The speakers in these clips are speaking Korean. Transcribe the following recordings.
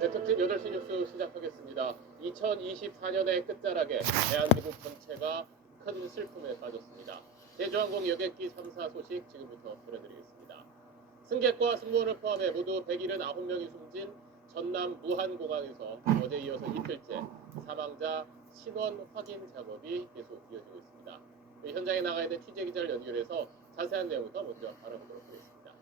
네, 특집 8시 뉴스 시작하겠습니다. 2024년의 끝자락에 대한민국 전체가 큰 슬픔에 빠졌습니다. 제주항공 여객기 3사 소식 지금부터 전해드리겠습니다. 승객과 승무원을 포함해 모두 179명이 숨진 전남 무안공항에서 어제 이어서 이틀째 사망자 신원 확인 작업이 계속 이어지고 있습니다. 현장에 나가 있는 취재기자를 연결해서 자세한 내용부터 먼저 알아보도록 하겠습니다.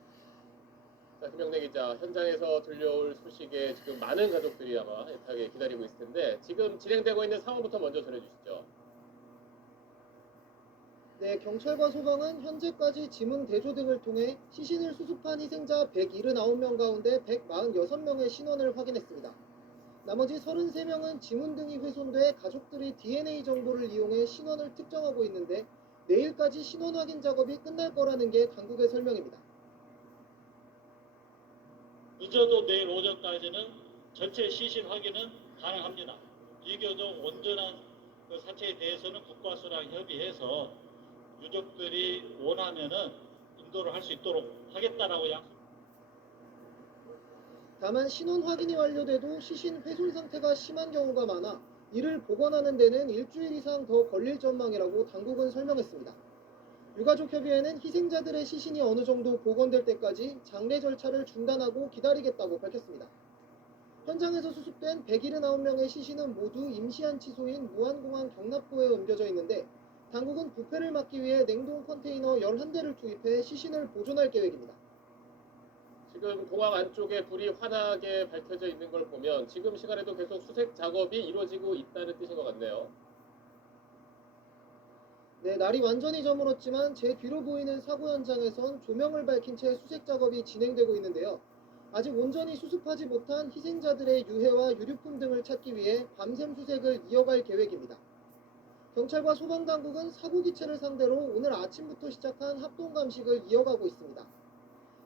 자, 김영래 기자, 현장에서 들려올 소식에 지금 많은 가족들이 아마 애타게 기다리고 있을 텐데 지금 진행되고 있는 상황부터 먼저 전해주시죠. 네, 경찰과 소방은 현재까지 지문 대조 등을 통해 시신을 수습한 희생자 179명 가운데 146명의 신원을 확인했습니다. 나머지 33명은 지문 등이 훼손돼 가족들이 DNA 정보를 이용해 신원을 특정하고 있는데 내일까지 신원 확인 작업이 끝날 거라는 게 당국의 설명입니다. 늦어도 내일 오전까지는 전체 시신 확인은 가능합니다. 비교적 온전한 사체에 대해서는 국과수랑 협의해서 유족들이 원하면은 인도를 할 수 있도록 하겠다라고 약속. 다만 신원 확인이 완료돼도 시신 훼손 상태가 심한 경우가 많아 이를 복원하는 데는 일주일 이상 더 걸릴 전망이라고 당국은 설명했습니다. 유가족협의회는 희생자들의 시신이 어느 정도 복원될 때까지 장례 절차를 중단하고 기다리겠다고 밝혔습니다. 현장에서 수습된 179명의 시신은 모두 임시안치소인 무안공항 경납고에 옮겨져 있는데 당국은 부패를 막기 위해 냉동 컨테이너 11대를 투입해 시신을 보존할 계획입니다. 지금 공항 안쪽에 불이 환하게 밝혀져 있는 걸 보면 지금 시간에도 계속 수색 작업이 이루어지고 있다는 뜻인 것 같네요. 네, 날이 완전히 저물었지만 제 뒤로 보이는 사고 현장에선 조명을 밝힌 채 수색 작업이 진행되고 있는데요. 아직 온전히 수습하지 못한 희생자들의 유해와 유류품 등을 찾기 위해 밤샘 수색을 이어갈 계획입니다. 경찰과 소방당국은 사고 기체를 상대로 오늘 아침부터 시작한 합동 감식을 이어가고 있습니다.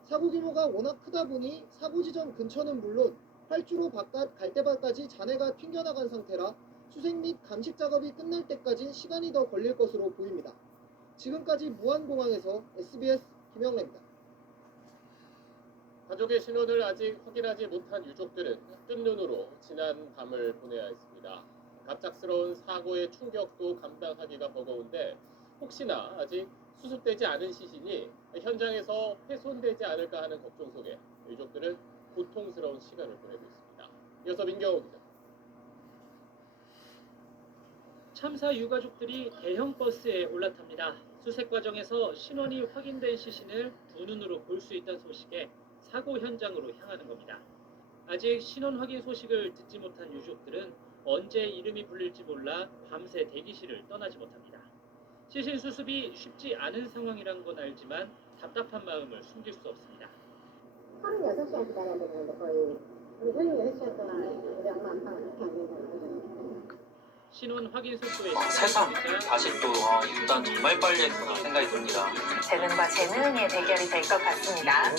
사고 규모가 워낙 크다 보니 사고 지점 근처는 물론 활주로 바깥 갈대밭까지 잔해가 튕겨나간 상태라 수색 및 감식 작업이 끝날 때까지 시간이 더 걸릴 것으로 보입니다. 지금까지 무안공항에서 SBS 김영래입니다. 가족의 신원을 아직 확인하지 못한 유족들은 뜬 눈으로 지난 밤을 보내야 했습니다. 갑작스러운 사고의 충격도 감당하기가 버거운데 혹시나 아직 수습되지 않은 시신이 현장에서 훼손되지 않을까 하는 걱정 속에 유족들은 고통스러운 시간을 보내고 있습니다. 이어서 민경호 기자. 참사 유가족들이 대형 버스에 올라탑니다. 수색 과정에서 신원이 확인된 시신을 두 눈으로 볼 수 있다는 소식에 사고 현장으로 향하는 겁니다. 아직 신원 확인 소식을 듣지 못한 유족들은 언제 이름이 불릴지 몰라 밤새 대기실을 떠나지 못합니다. 시신 수습이 쉽지 않은 상황이란 건 알지만 답답한 마음을 숨길 수 없습니다. 36시간 기다려야 되는데 거의 36시간 동안 우리 엄마 아빠가 그렇게 안 된다는 거죠. 신원 확인 속도에 세상 다시 또 일단 정말 빨리 했구나 생각이 듭니다. 재능과 재능의 대결이 될 것 같습니다.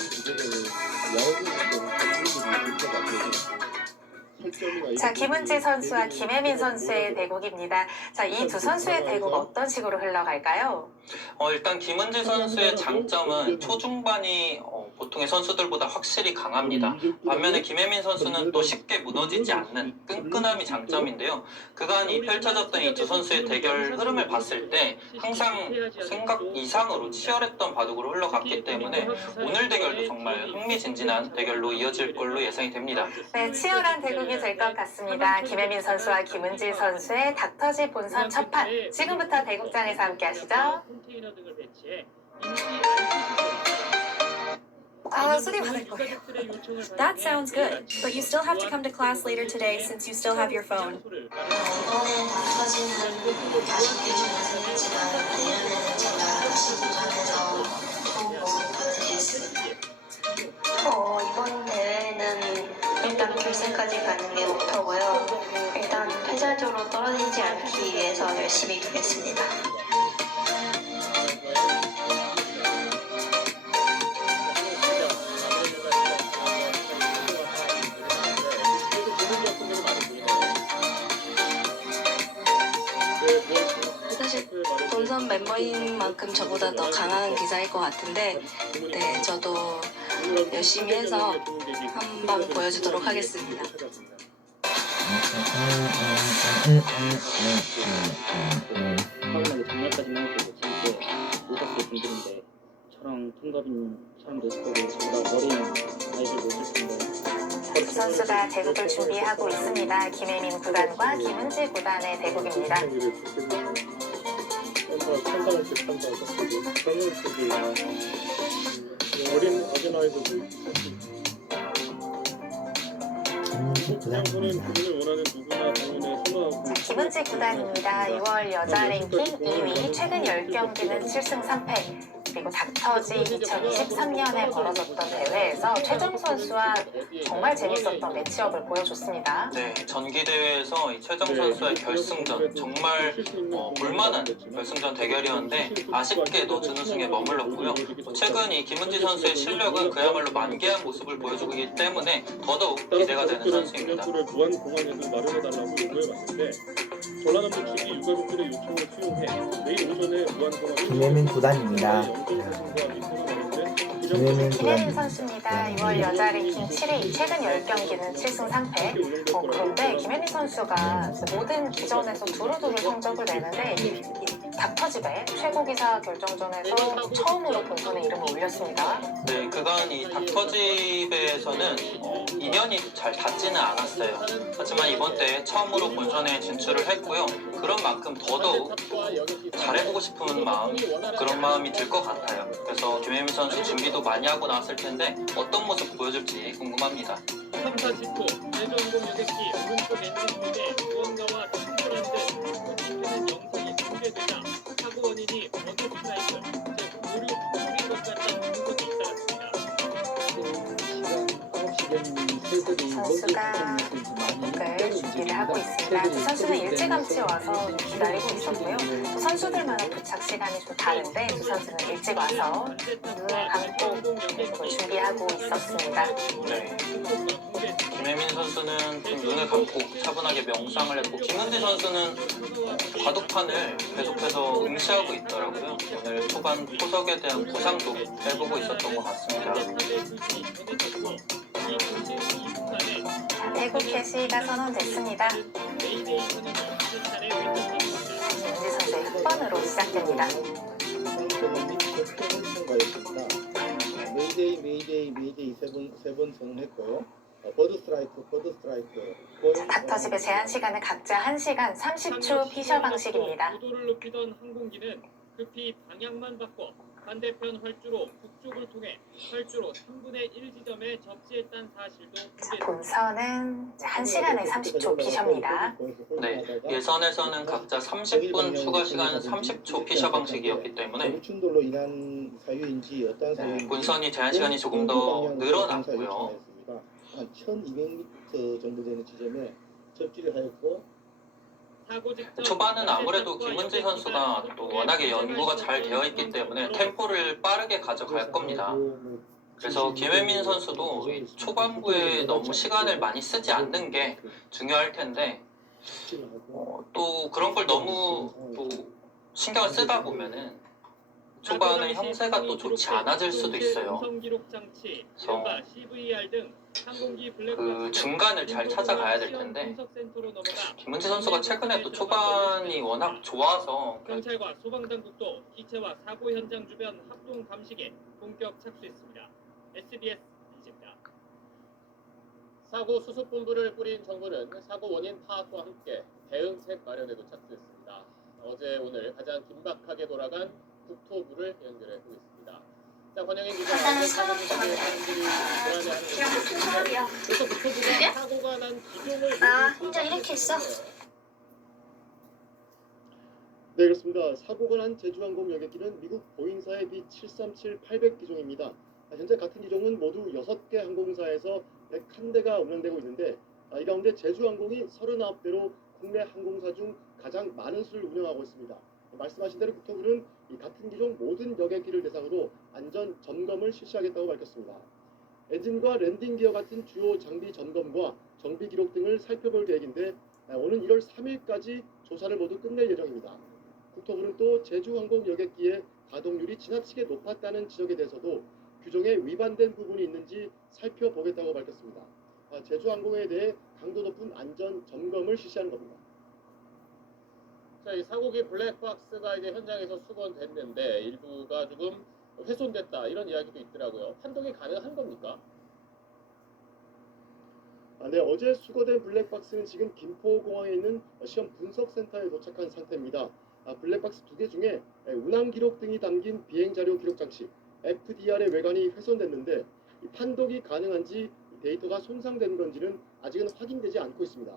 자, 김은지 선수와 김혜민 선수의 대국입니다. 자, 이 두 선수의 대국 어떤 식으로 흘러갈까요? 일단 김은지 선수의 장점은 초중반이 보통의 선수들보다 확실히 강합니다. 반면에 김혜민 선수는 또 쉽게 무너지지 않는 끈끈함이 장점인데요. 그간이 펼쳐졌던 이 두 선수의 대결 흐름을 봤을 때 항상 생각 이상으로 치열했던 바둑으로 흘러갔기 때문에 오늘 대결도 정말 흥미진진한 대결로 이어질 걸로 예상이 됩니다. 네, 치열한 대국이 될 것 같습니다. 김혜민 선수와 김은지 선수의 닥터지 본선 첫 판. 지금부터 대국장에서 함께 하시죠. 컨테이너 등을 배치해 수리 받을 거예요. That sounds good, but you still have to come to class later today since you still have your phone. 이번에 닥터지는 다시 해주셨지만 내년에는 제가 다시 도전해서 좋은 모습 보여드리겠습니다. 이번 대회는 일단 결승까지 가는 게 목표고요. 일단 패자조로 떨어지지 않기 위해서 열심히 두겠습니다. 사실 본선 멤버 멤버인 만큼 저보다 더 강한 기사일 것 같은데 네, 저도 열심히 해서 한번 보여주도록 하겠습니다. 차분하게 정말까지만 해도 재밌게 웃었을 분들인데 저랑 동갑인 사람도 있을 거고 저보다 어린 아이들도 있을 텐데 두 선수가 대국을 준비하고 있습니다. 김혜민 구단과 김은지 구단의 대국입니다. 어린 아이도 김은지 구단입니다. 6월 여자 랭킹 2위, 최근 10경기는 7승 3패. 그리고 닥터지 2023년에 벌어졌던 대회에서 최정 선수와 정말 재밌었던 매치업을 보여줬습니다. 네, 전기대회에서 이 최정 선수의 결승전 정말 볼만한 결승전 대결이었는데 아쉽게도 준우승에 머물렀고요. 최근 이 김은지 선수의 실력은 그야말로 만개한 모습을 보여주고 있기 때문에 더더욱 기대가 되는 선수입니다. 무한 공항에도 마련해달라고 요구해봤는데 전라남도 지리 유가족들의 요청을 수용해 내일 오전에 무한 공항을 김혜민 구단입니다. 김혜민 선수입니다. 6월 여자 랭킹 7위, 최근 10경기는 7승 3패. 그런데 김혜민 선수가 모든 기전에서 두루두루 성적을 내는데 닥터집의 최고기사 결정전에서 처음으로 본선에 이름을 올렸습니다. 네, 그간 이 닥터집에서는 인연이 잘 닿지는 않았어요. 하지만 이번 때 처음으로 본선에 진출을 했고요. 그런 만큼 더더욱 잘해보고 싶은 마음, 그런 마음이 들 것 같아요. 그래서 김혜민 선수 준비도 많이 하고 나왔을 텐데 어떤 모습 보여줄지 궁금합니다. 3사 직후 대전공 여객기 오른쪽 엔진 부대 무언가와 충돌한 듯 끊기는 영상이 공개되자 사고 원인이 버드 스트라이크, 즉 오류 충돌인 것 같다는 분석이 잇따랐습니다. 선수가 복을 준비를 하고 있습니다. 두 선수는 일찌감치 와서 기다리고 있었고요. 또 선수들마다 도착 시간이 좀 다른데 두 선수는 일찍 와서 눈을 감고 복을 준비하고 있었습니다. 네. 김혜민 선수는 좀 눈을 감고 차분하게 명상을 했고 김은지 선수는 바둑판을 계속해서 응시하고 있더라고요. 오늘 초반 포석에 대한 부상도 해보고 있었던 것 같습니다. 대국 개시가 선언됐습니다. 김은지 선수의 흑번으로 시작됩니다. 메이데이 세 번 선언했고요. 버드 스트라이크. 자, 닥터집의 제한 시간은 각자 1시간 30초 피셔 방식입니다. 고도를 높이던 항공기는 급히 방향만 바꿔 반대편 활주로 북쪽을 통해 활주로 3분의 1 지점에 접지했다는 사실도 자, 본선은 1시간에 30초 피셔입니다. 네, 예선에서는 각자 30분 추가 시간 30초 피셔 방식이었기 때문에 충돌로 인한 사유인지 어떤 사유인지 본선이 제한 시간이 조금 더 늘어났고요. 한 1200m 정도 되는 지점에 접지를 하였고 초반은 아무래도 김은지 선수가 또 워낙에 연구가 잘 되어 있기 때문에 템포를 빠르게 가져갈 겁니다. 그래서 김혜민 선수도 이 초반부에 너무 시간을 많이 쓰지 않는 게 중요할 텐데 또 그런 걸 너무 또 신경을 쓰다 보면은 초반의 형세가 또 좋지 않아질 수도 있어요. 그래서 그 중간을 잘 찾아가야 될 텐데 김은지 선수가 최근에 또 초반이 워낙 좋아서 경찰과 소방당국도 기체와 사고 현장 주변 합동 감식에 본격 착수했습니다. SBS 뉴스입니다. 사고 수습본부를 꾸린 정부는 사고 원인 파악과 함께 대응책 마련에도 착수했습니다. 어제 오늘 가장 긴박하게 돌아간 국토부를 연결해 보겠습니다. 자, 권영인 기자. 일단은 사람 좀 안 돼. 그냥 같은 사람이야. 그래서 국토부가 그게? 사고가 난 기종을 나 혼자 이렇게 있어. 네, 그렇습니다. 사고가 난 제주항공 여객기는 미국 보잉사의 B737-800 기종입니다. 현재 같은 기종은 모두 6개 항공사에서 101대가 운영되고 있는데 이 가운데 제주항공이 39대로 국내 항공사 중 가장 많은 수를 운영하고 있습니다. 말씀하신 대로 국토부는 이 같은 기종 모든 여객기를 대상으로 안전 점검을 실시하겠다고 밝혔습니다. 엔진과 랜딩 기어 같은 주요 장비 점검과 정비 기록 등을 살펴볼 계획인데 오는 1월 3일까지 조사를 모두 끝낼 예정입니다. 국토부는 또 제주항공 여객기의 가동률이 지나치게 높았다는 지적에 대해서도 규정에 위반된 부분이 있는지 살펴보겠다고 밝혔습니다. 제주항공에 대해 강도 높은 안전 점검을 실시하는 겁니다. 자, 이 사고기 블랙박스가 이제 현장에서 수거됐는데 일부가 조금 훼손됐다 이런 이야기도 있더라고요. 판독이 가능한 겁니까? 네, 어제 수거된 블랙박스는 지금 김포공항에 있는 시험 분석센터에 도착한 상태입니다. 블랙박스 2개 중에 운항 기록 등이 담긴 비행자료 기록 장치 FDR의 외관이 훼손됐는데 판독이 가능한지 데이터가 손상된 건지는 아직은 확인되지 않고 있습니다.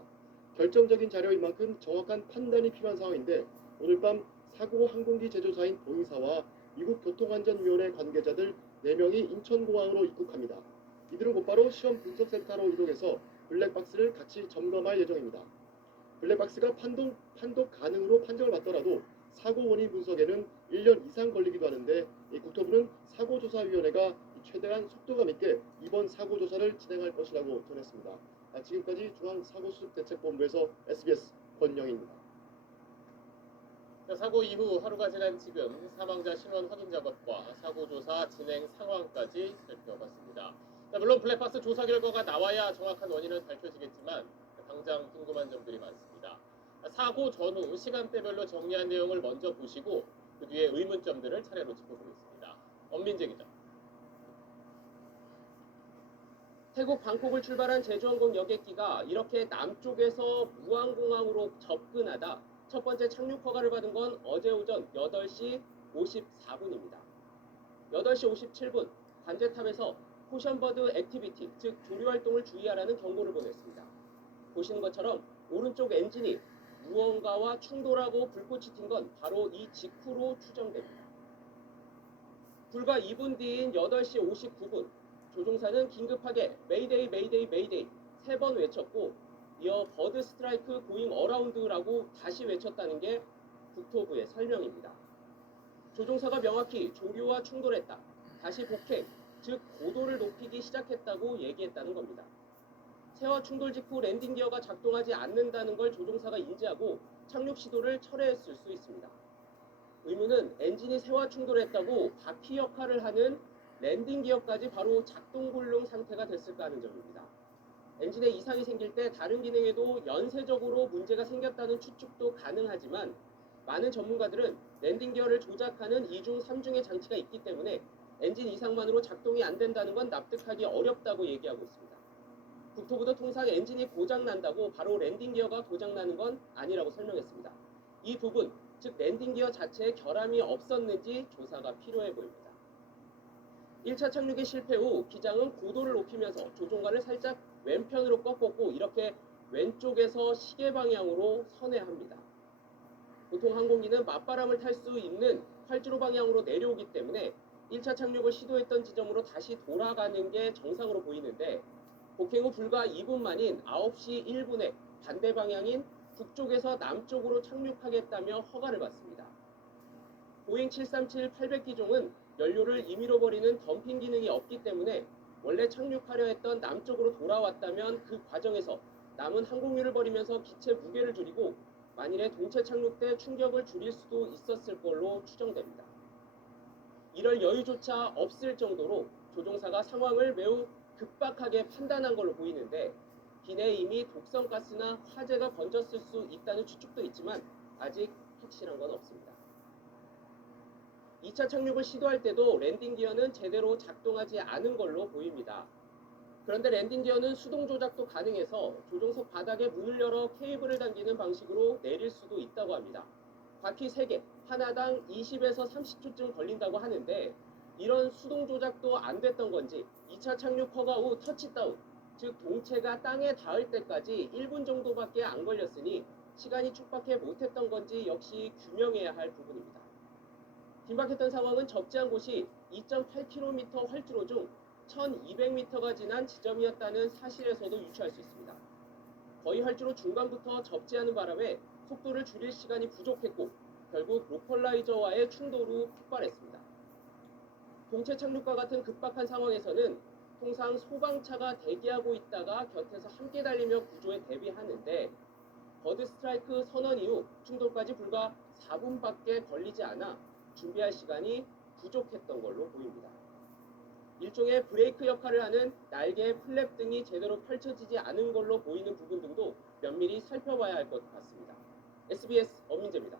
결정적인 자료인 만큼 정확한 판단이 필요한 상황인데 오늘 밤 사고 항공기 제조사인 보잉사와 미국 교통안전위원회 관계자들 4명이 인천공항으로 입국합니다. 이들은 곧바로 시험 분석센터로 이동해서 블랙박스를 같이 점검할 예정입니다. 블랙박스가 판독 가능으로 판정을 받더라도 사고 원인 분석에는 1년 이상 걸리기도 하는데 국토부는 사고조사위원회가 최대한 속도감 있게 이번 사고조사를 진행할 것이라고 전했습니다. 지금까지 중앙사고수습대책본부에서 SBS 권영입니다. 사고 이후 하루가 지난 지금 사망자 신원 확인 작업과 사고조사 진행 상황까지 살펴봤습니다. 물론 블랙박스 조사 결과가 나와야 정확한 원인은 밝혀지겠지만 당장 궁금한 점들이 많습니다. 사고 전후 시간대별로 정리한 내용을 먼저 보시고 그 뒤에 의문점들을 차례로 짚어보겠습니다. 엄민재 기자. 태국 방콕을 출발한 제주항공 여객기가 이렇게 남쪽에서 무안공항으로 접근하다 첫 번째 착륙 허가를 받은 건 어제 오전 8시 54분입니다. 8시 57분 관제탑에서 포션버드 액티비티, 즉 조류활동을 주의하라는 경고를 보냈습니다. 보시는 것처럼 오른쪽 엔진이 무언가와 충돌하고 불꽃이 튄 건 바로 이 직후로 추정됩니다. 불과 2분 뒤인 8시 59분 조종사는 긴급하게 메이데이 메이데이 메이데이 3번 외쳤고 이어 버드 스트라이크 고잉 어라운드라고 다시 외쳤다는 게 국토부의 설명입니다. 조종사가 명확히 조류와 충돌했다. 다시 복행, 즉 고도를 높이기 시작했다고 얘기했다는 겁니다. 새와 충돌 직후 랜딩 기어가 작동하지 않는다는 걸 조종사가 인지하고 착륙 시도를 철회했을 수 있습니다. 의문은 엔진이 새와 충돌했다고 바퀴 역할을 하는 랜딩 기어까지 바로 작동 불능 상태가 됐을까 하는 점입니다. 엔진에 이상이 생길 때 다른 기능에도 연쇄적으로 문제가 생겼다는 추측도 가능하지만 많은 전문가들은 랜딩 기어를 조작하는 2중, 3중의 장치가 있기 때문에 엔진 이상만으로 작동이 안 된다는 건 납득하기 어렵다고 얘기하고 있습니다. 국토부도 통상 엔진이 고장난다고 바로 랜딩 기어가 고장나는 건 아니라고 설명했습니다. 이 부분, 즉 랜딩 기어 자체에 결함이 없었는지 조사가 필요해 보입니다. 1차 착륙의 실패 후 기장은 고도를 높이면서 조종관을 살짝 왼편으로 꺾었고 이렇게 왼쪽에서 시계 방향으로 선회합니다. 보통 항공기는 맞바람을 탈 수 있는 활주로 방향으로 내려오기 때문에 1차 착륙을 시도했던 지점으로 다시 돌아가는 게 정상으로 보이는데 복행 후 불과 2분 만인 9시 1분에 반대 방향인 북쪽에서 남쪽으로 착륙하겠다며 허가를 받습니다. 보잉 737-800기종은 연료를 임의로 버리는 덤핑 기능이 없기 때문에 원래 착륙하려 했던 남쪽으로 돌아왔다면 그 과정에서 남은 항공유를 버리면서 기체 무게를 줄이고 만일에 동체 착륙 때 충격을 줄일 수도 있었을 걸로 추정됩니다. 이럴 여유조차 없을 정도로 조종사가 상황을 매우 급박하게 판단한 걸로 보이는데 기내에 이미 독성가스나 화재가 번졌을 수 있다는 추측도 있지만 아직 확실한 건 없습니다. 2차 착륙을 시도할 때도 랜딩 기어는 제대로 작동하지 않은 걸로 보입니다. 그런데 랜딩 기어는 수동 조작도 가능해서 조종석 바닥에 문을 열어 케이블을 당기는 방식으로 내릴 수도 있다고 합니다. 바퀴 3개, 하나당 20에서 30초쯤 걸린다고 하는데 이런 수동 조작도 안 됐던 건지 2차 착륙 허가 후 터치다운, 즉 동체가 땅에 닿을 때까지 1분 정도밖에 안 걸렸으니 시간이 촉박해 못했던 건지 역시 규명해야 할 부분입니다. 긴박했던 상황은 접지한 곳이 2.8km 활주로 중 1200m가 지난 지점이었다는 사실에서도 유추할 수 있습니다. 거의 활주로 중간부터 접지하는 바람에 속도를 줄일 시간이 부족했고 결국 로컬라이저와의 충돌 후 폭발했습니다. 동체 착륙과 같은 급박한 상황에서는 통상 소방차가 대기하고 있다가 곁에서 함께 달리며 구조에 대비하는데 버드 스트라이크 선언 이후 충돌까지 불과 4분밖에 걸리지 않아 준비할 시간이 부족했던 걸로 보입니다. 일종의 브레이크 역할을 하는 날개의 플랩 등이 제대로 펼쳐지지 않은 걸로 보이는 부분 등도 면밀히 살펴봐야 할 것 같습니다. SBS 엄민재입니다.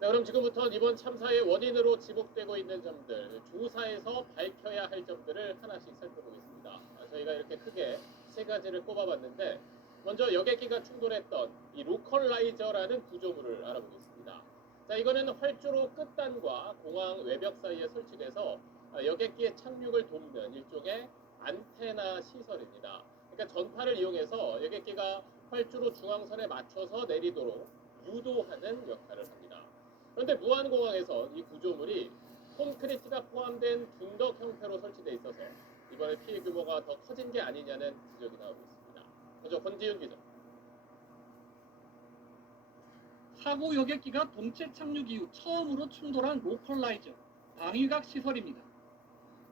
자, 그럼 지금부터 이번 참사의 원인으로 지목되고 있는 점들, 조사에서 밝혀야 할 점들을 하나씩 살펴보겠습니다. 저희가 이렇게 크게 세 가지를 꼽아봤는데, 먼저 여객기가 충돌했던 이 로컬라이저라는 구조물을 알아보겠습니다. 자, 이거는 활주로 끝단과 공항 외벽 사이에 설치돼서 여객기의 착륙을 돕는 일종의 안테나 시설입니다. 그러니까 전파를 이용해서 여객기가 활주로 중앙선에 맞춰서 내리도록 유도하는 역할을 합니다. 그런데 무안공항에서 이 구조물이 콘크리트가 포함된 둔덕 형태로 설치돼 있어서 이번에 피해 규모가 더 커진 게 아니냐는 지적이 나오고 있습니다. 먼저 권지윤 기자. 사고 여객기가 동체 착륙 이후 처음으로 충돌한 로컬라이저 방위각 시설입니다.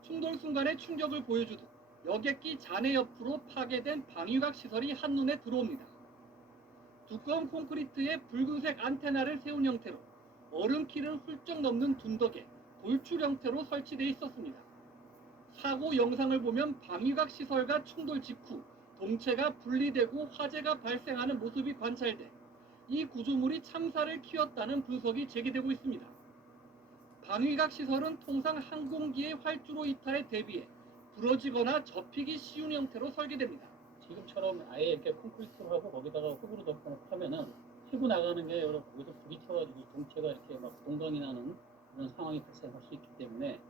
충돌 순간의 충격을 보여주듯 여객기 잔해 옆으로 파괴된 방위각 시설이 한눈에 들어옵니다. 두꺼운 콘크리트에 붉은색 안테나를 세운 형태로 얼음키를 훌쩍 넘는 둔덕에 돌출 형태로 설치되어 있었습니다. 사고 영상을 보면 방위각 시설과 충돌 직후 동체가 분리되고 화재가 발생하는 모습이 관찰돼 이 구조물이 참사를 키웠다는 분석이 제기되고 있습니다. 방위각 시설은 통상 항공기의 활주로 이탈에 대비해 부러지거나 접히기 쉬운 형태로 설계됩니다. 지금처럼 아예 이렇게 콘크리트로 하고 거기다가 흙으로 덮어놓고 하면은 치고 나가는 게 여러 거기서 부딪혀가지고 동체가 이렇게 막 동강이 나는 그런 상황이 발생할 수 있기 때문에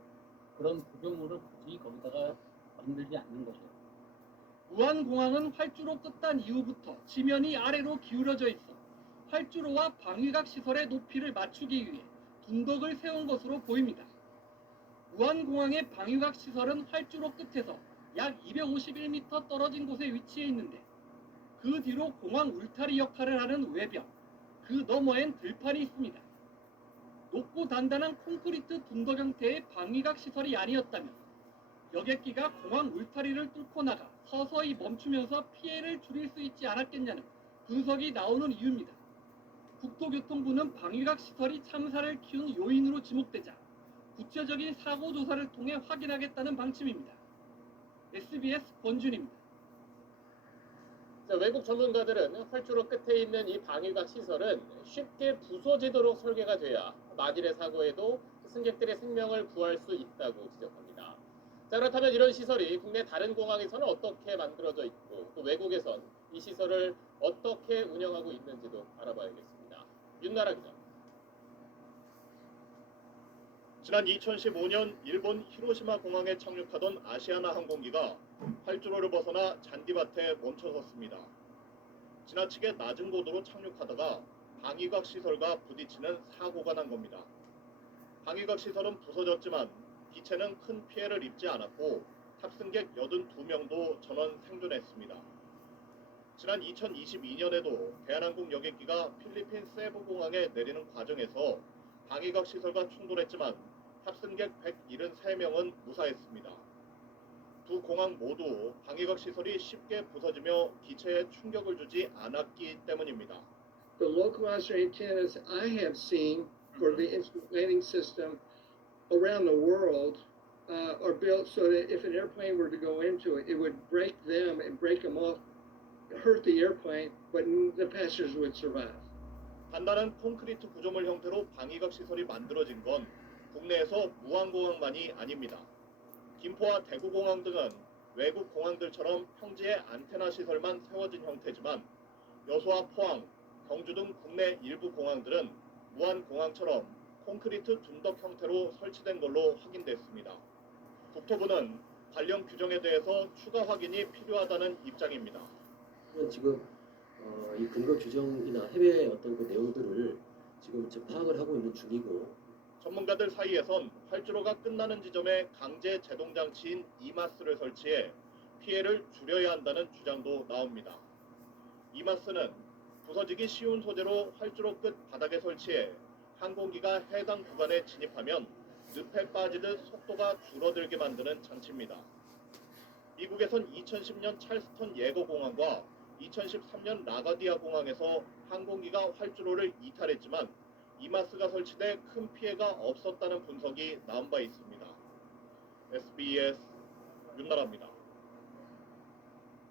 그런 구조물을 굳이 거기다가 만들지 않는 거죠. 무안공항은 활주로 끝단 이후부터 지면이 아래로 기울어져 있어 활주로와 방위각 시설의 높이를 맞추기 위해 둔덕을 세운 것으로 보입니다. 무안공항의 방위각 시설은 활주로 끝에서 약 251m 떨어진 곳에 위치해 있는데 그 뒤로 공항 울타리 역할을 하는 외벽, 그 너머엔 들판이 있습니다. 높고 단단한 콘크리트 둔덕 형태의 방위각 시설이 아니었다면 여객기가 공항 울타리를 뚫고 나가 서서히 멈추면서 피해를 줄일 수 있지 않았겠냐는 분석이 나오는 이유입니다. 국토교통부는 방위각 시설이 참사를 키운 요인으로 지목되자 구체적인 사고 조사를 통해 확인하겠다는 방침입니다. SBS 권준입니다. 자, 외국 전문가들은 활주로 끝에 있는 이 방위각 시설은 쉽게 부서지도록 설계가 돼야 만일의 사고에도 승객들의 생명을 구할 수 있다고 지적합니다. 자, 그렇다면 이런 시설이 국내 다른 공항에서는 어떻게 만들어져 있고 또 외국에선 이 시설을 어떻게 운영하고 있는지도 알아봐야겠습니다. 윤나라 기자. 지난 2015년 일본 히로시마 공항에 착륙하던 아시아나 항공기가 활주로를 벗어나 잔디밭에 멈춰섰습니다. 지나치게 낮은 고도로 착륙하다가 방위각 시설과 부딪히는 사고가 난 겁니다. 방위각 시설은 부서졌지만 기체는 큰 피해를 입지 않았고 탑승객 82명도 전원 생존했습니다. 지난 2022년에도 대한항공 여객기가 필리핀 세부 공항에 내리는 과정에서 방위각 시설과 충돌했지만 탑승객 173명은 무사했습니다. 두 공항 모두 방위각 시설이 쉽게 부서지며 기체에 충격을 주지 않았기 때문입니다. The localizer antennas I have seen for the instant landing system around the world are built so that if an airplane were to go into it, it would break them and break them off, hurt the airplane, but the passengers would survive. 단단한 콘크리트 구조물 형태로 방위각 시설이 만들어진 건 국내에서 무안공항만이 아닙니다. 김포와 대구공항 등은 외국 공항들처럼 평지에 안테나 시설만 세워진 형태지만 여수와 포항, 경주 등 국내 일부 공항들은 무안공항처럼 콘크리트 둔덕 형태로 설치된 걸로 확인됐습니다. 국토부는 관련 규정에 대해서 추가 확인이 필요하다는 입장입니다. 지금 이 근거 규정이나 해외의 어떤 그 내용들을 지금 파악을 하고 있는 중이고 전문가들 사이에선 활주로가 끝나는 지점에 강제 제동 장치인 이마스를 설치해 피해를 줄여야 한다는 주장도 나옵니다. 이마스는 부서지기 쉬운 소재로 활주로 끝 바닥에 설치해 항공기가 해당 구간에 진입하면 늪에 빠지듯 속도가 줄어들게 만드는 장치입니다. 미국에선 2010년 찰스턴 예거 공항과 2013년 라가디아 공항에서 항공기가 활주로를 이탈했지만 이마스가 설치돼 큰 피해가 없었다는 분석이 나온 바 있습니다. SBS 윤나라입니다.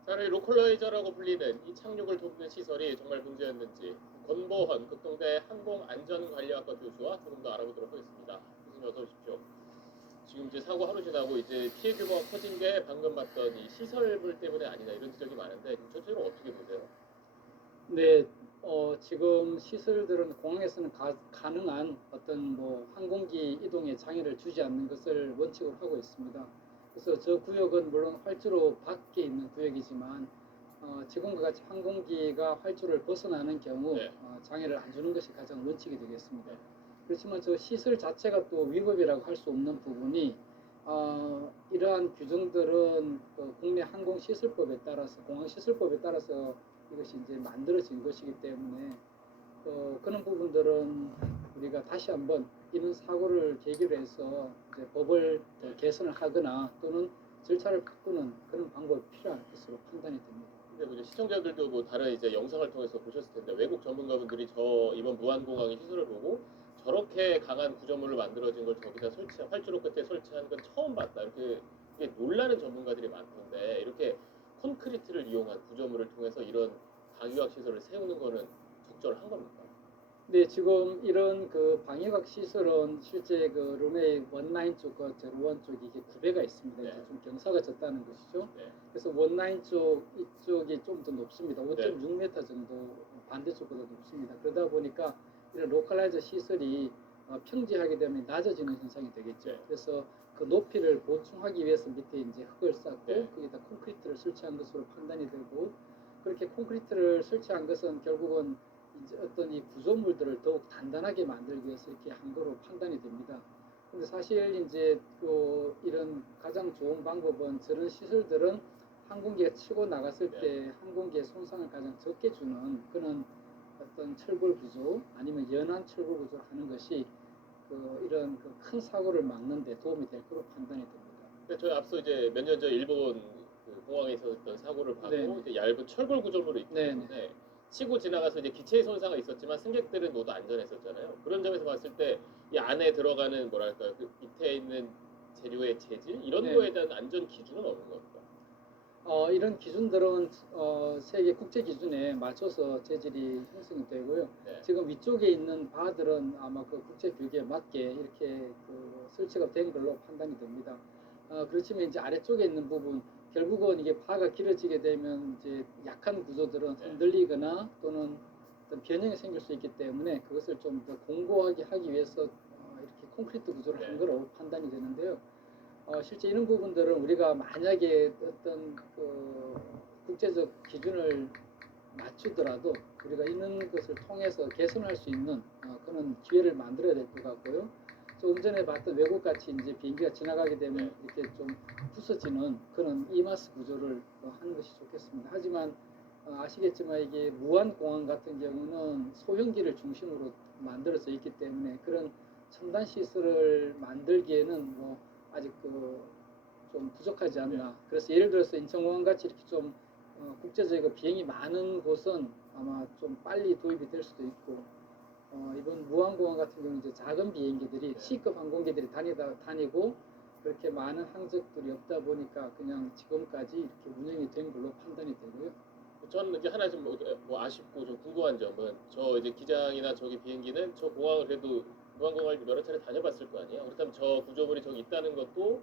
자, 이 로컬라이저라고 불리는 이 착륙을 돕는 시설이 정말 문제였는지 권보헌 극동대 항공안전관리학과 교수와 조금 더 알아보도록 하겠습니다. 교수님 어서 오십시오. 지금 이제 사고 하루 지나고 이제 피해 규모가 커진 게 방금 봤던 이 시설물 때문에 아니냐 이런 지적이 많은데 전체적으로 어떻게 보세요? 네, 지금 시설들은 공항에서는 가능한 어떤 뭐 항공기 이동에 장애를 주지 않는 것을 원칙으로 하고 있습니다. 그래서 저 구역은 물론 활주로 밖에 있는 구역이지만 지금과 같이 항공기가 활주로를 벗어나는 경우 장애를 안 주는 것이 가장 원칙이 되겠습니다. 그렇지만 저 시설 자체가 또 위법이라고 할 수 없는 부분이 이러한 규정들은 국내 항공시설법에 따라서 공항시설법에 따라서 이것이 이제 만들어진 것이기 때문에 그런 부분들은 우리가 다시 한번 이런 사고를 계기로 해서 이제 법을 더 개선을 하거나 또는 절차를 바꾸는 그런 방법이 필요할 것으로 판단이 됩니다. 근데 뭐 이제 시청자들도 뭐 다른 이제 영상을 통해서 보셨을 텐데 외국 전문가분들이 저 이번 무안공항의 시설을 보고 저렇게 강한 구조물로 만들어진 걸 저기다 활주로 끝에 설치한 건 처음 봤다 이렇게 놀라는 전문가들이 많던데 이렇게 콘크리트를 이용한 구조물을 통해서 이런 방위학 시설을 세우는 거는 적절한 겁니까? 네, 지금 이런 그 방위각 시설은 실제 그 runway 19 쪽과 01 쪽이 이게 구배가 있습니다. 이제 좀 경사가 졌다는 것이죠. 그래서 19 쪽 이쪽이 좀 더 높습니다. 5.6m 정도 반대쪽보다 높습니다. 그러다 보니까 이런 로컬라이저 시설이 평지하게 되면 낮아지는 현상이 되겠죠. 그래서 그 높이를 보충하기 위해서 밑에 이제 흙을 쌓고 거기다 콘크리트를 설치한 것으로 판단이 되고 그렇게 콘크리트를 설치한 것은 결국은 이제 어떤 이 구조물들을 더욱 단단하게 만들기 위해서 이렇게 한 거로 판단이 됩니다. 근데 사실 이제 이런 가장 좋은 방법은 저런 시설들은 항공기가 치고 나갔을 때 항공기에 손상을 가장 적게 주는 그런 어떤 철골 구조 아니면 연한 철골 구조를 하는 것이 이런 큰 사고를 막는 데 도움이 될 거로 판단이 됩니다. 근데 저희 앞서 이제 몇 년 전 일본 공항에 있었던 사고를 봐도 이제 얇은 철골 구조물로 있기 때문에 치고 지나가서 이제 기체의 손상은 있었지만 승객들은 모두 안전했었잖아요. 그런 점에서 봤을 때 이 안에 들어가는 뭐랄까요, 그 밑에 있는 재료의 재질 이런 거에 대한 안전 기준은 없는 겁니까? 이런 기준들은 세계 국제 기준에 맞춰서 재질이 형성이 되고요. 지금 위쪽에 있는 바들은 아마 그 국제 규격에 맞게 이렇게 설치가 된 걸로 판단이 됩니다. 그렇지만 이제 아래쪽에 있는 부분 결국은 이게 바가 길어지게 되면 이제 약한 구조들은 흔들리거나 또는 어떤 변형이 생길 수 있기 때문에 그것을 좀 더 공고하게 하기 위해서 이렇게 콘크리트 구조를 한 거로 판단이 되는데요. 실제 이런 부분들은 우리가 만약에 어떤 국제적 기준을 맞추더라도 우리가 이런 것을 통해서 개선할 수 있는 그런 기회를 만들어야 될 것 같고요. 조금 전에 봤던 외국같이 이제 비행기가 지나가게 되면 이렇게 좀 부서지는 그런 이마스 구조를 하는 것이 좋겠습니다. 하지만 아시겠지만 이게 무안공항 같은 경우는 소형기를 중심으로 만들어져 있기 때문에 그런 첨단 시설을 만들기에는 뭐 아직 좀 부족하지 않나. 그래서 예를 들어서 인천공항 같이 이렇게 좀 국제적이고 비행이 많은 곳은 아마 좀 빨리 도입이 될 수도 있고 이번 무안공항 같은 경우는 이제 작은 비행기들이 C급 항공기들이 다니고 그렇게 많은 항적들이 없다 보니까 그냥 지금까지 이렇게 운영이 된 걸로 판단이 되고요. 저는 이제 하나 좀 뭐 아쉽고 좀 궁금한 점은 저 이제 기장이나 저기 비행기는 저 공항을 그래도 무안공항을 여러 차례 다녀봤을 거 아니에요. 그렇다면 저 구조물이 저기 있다는 것도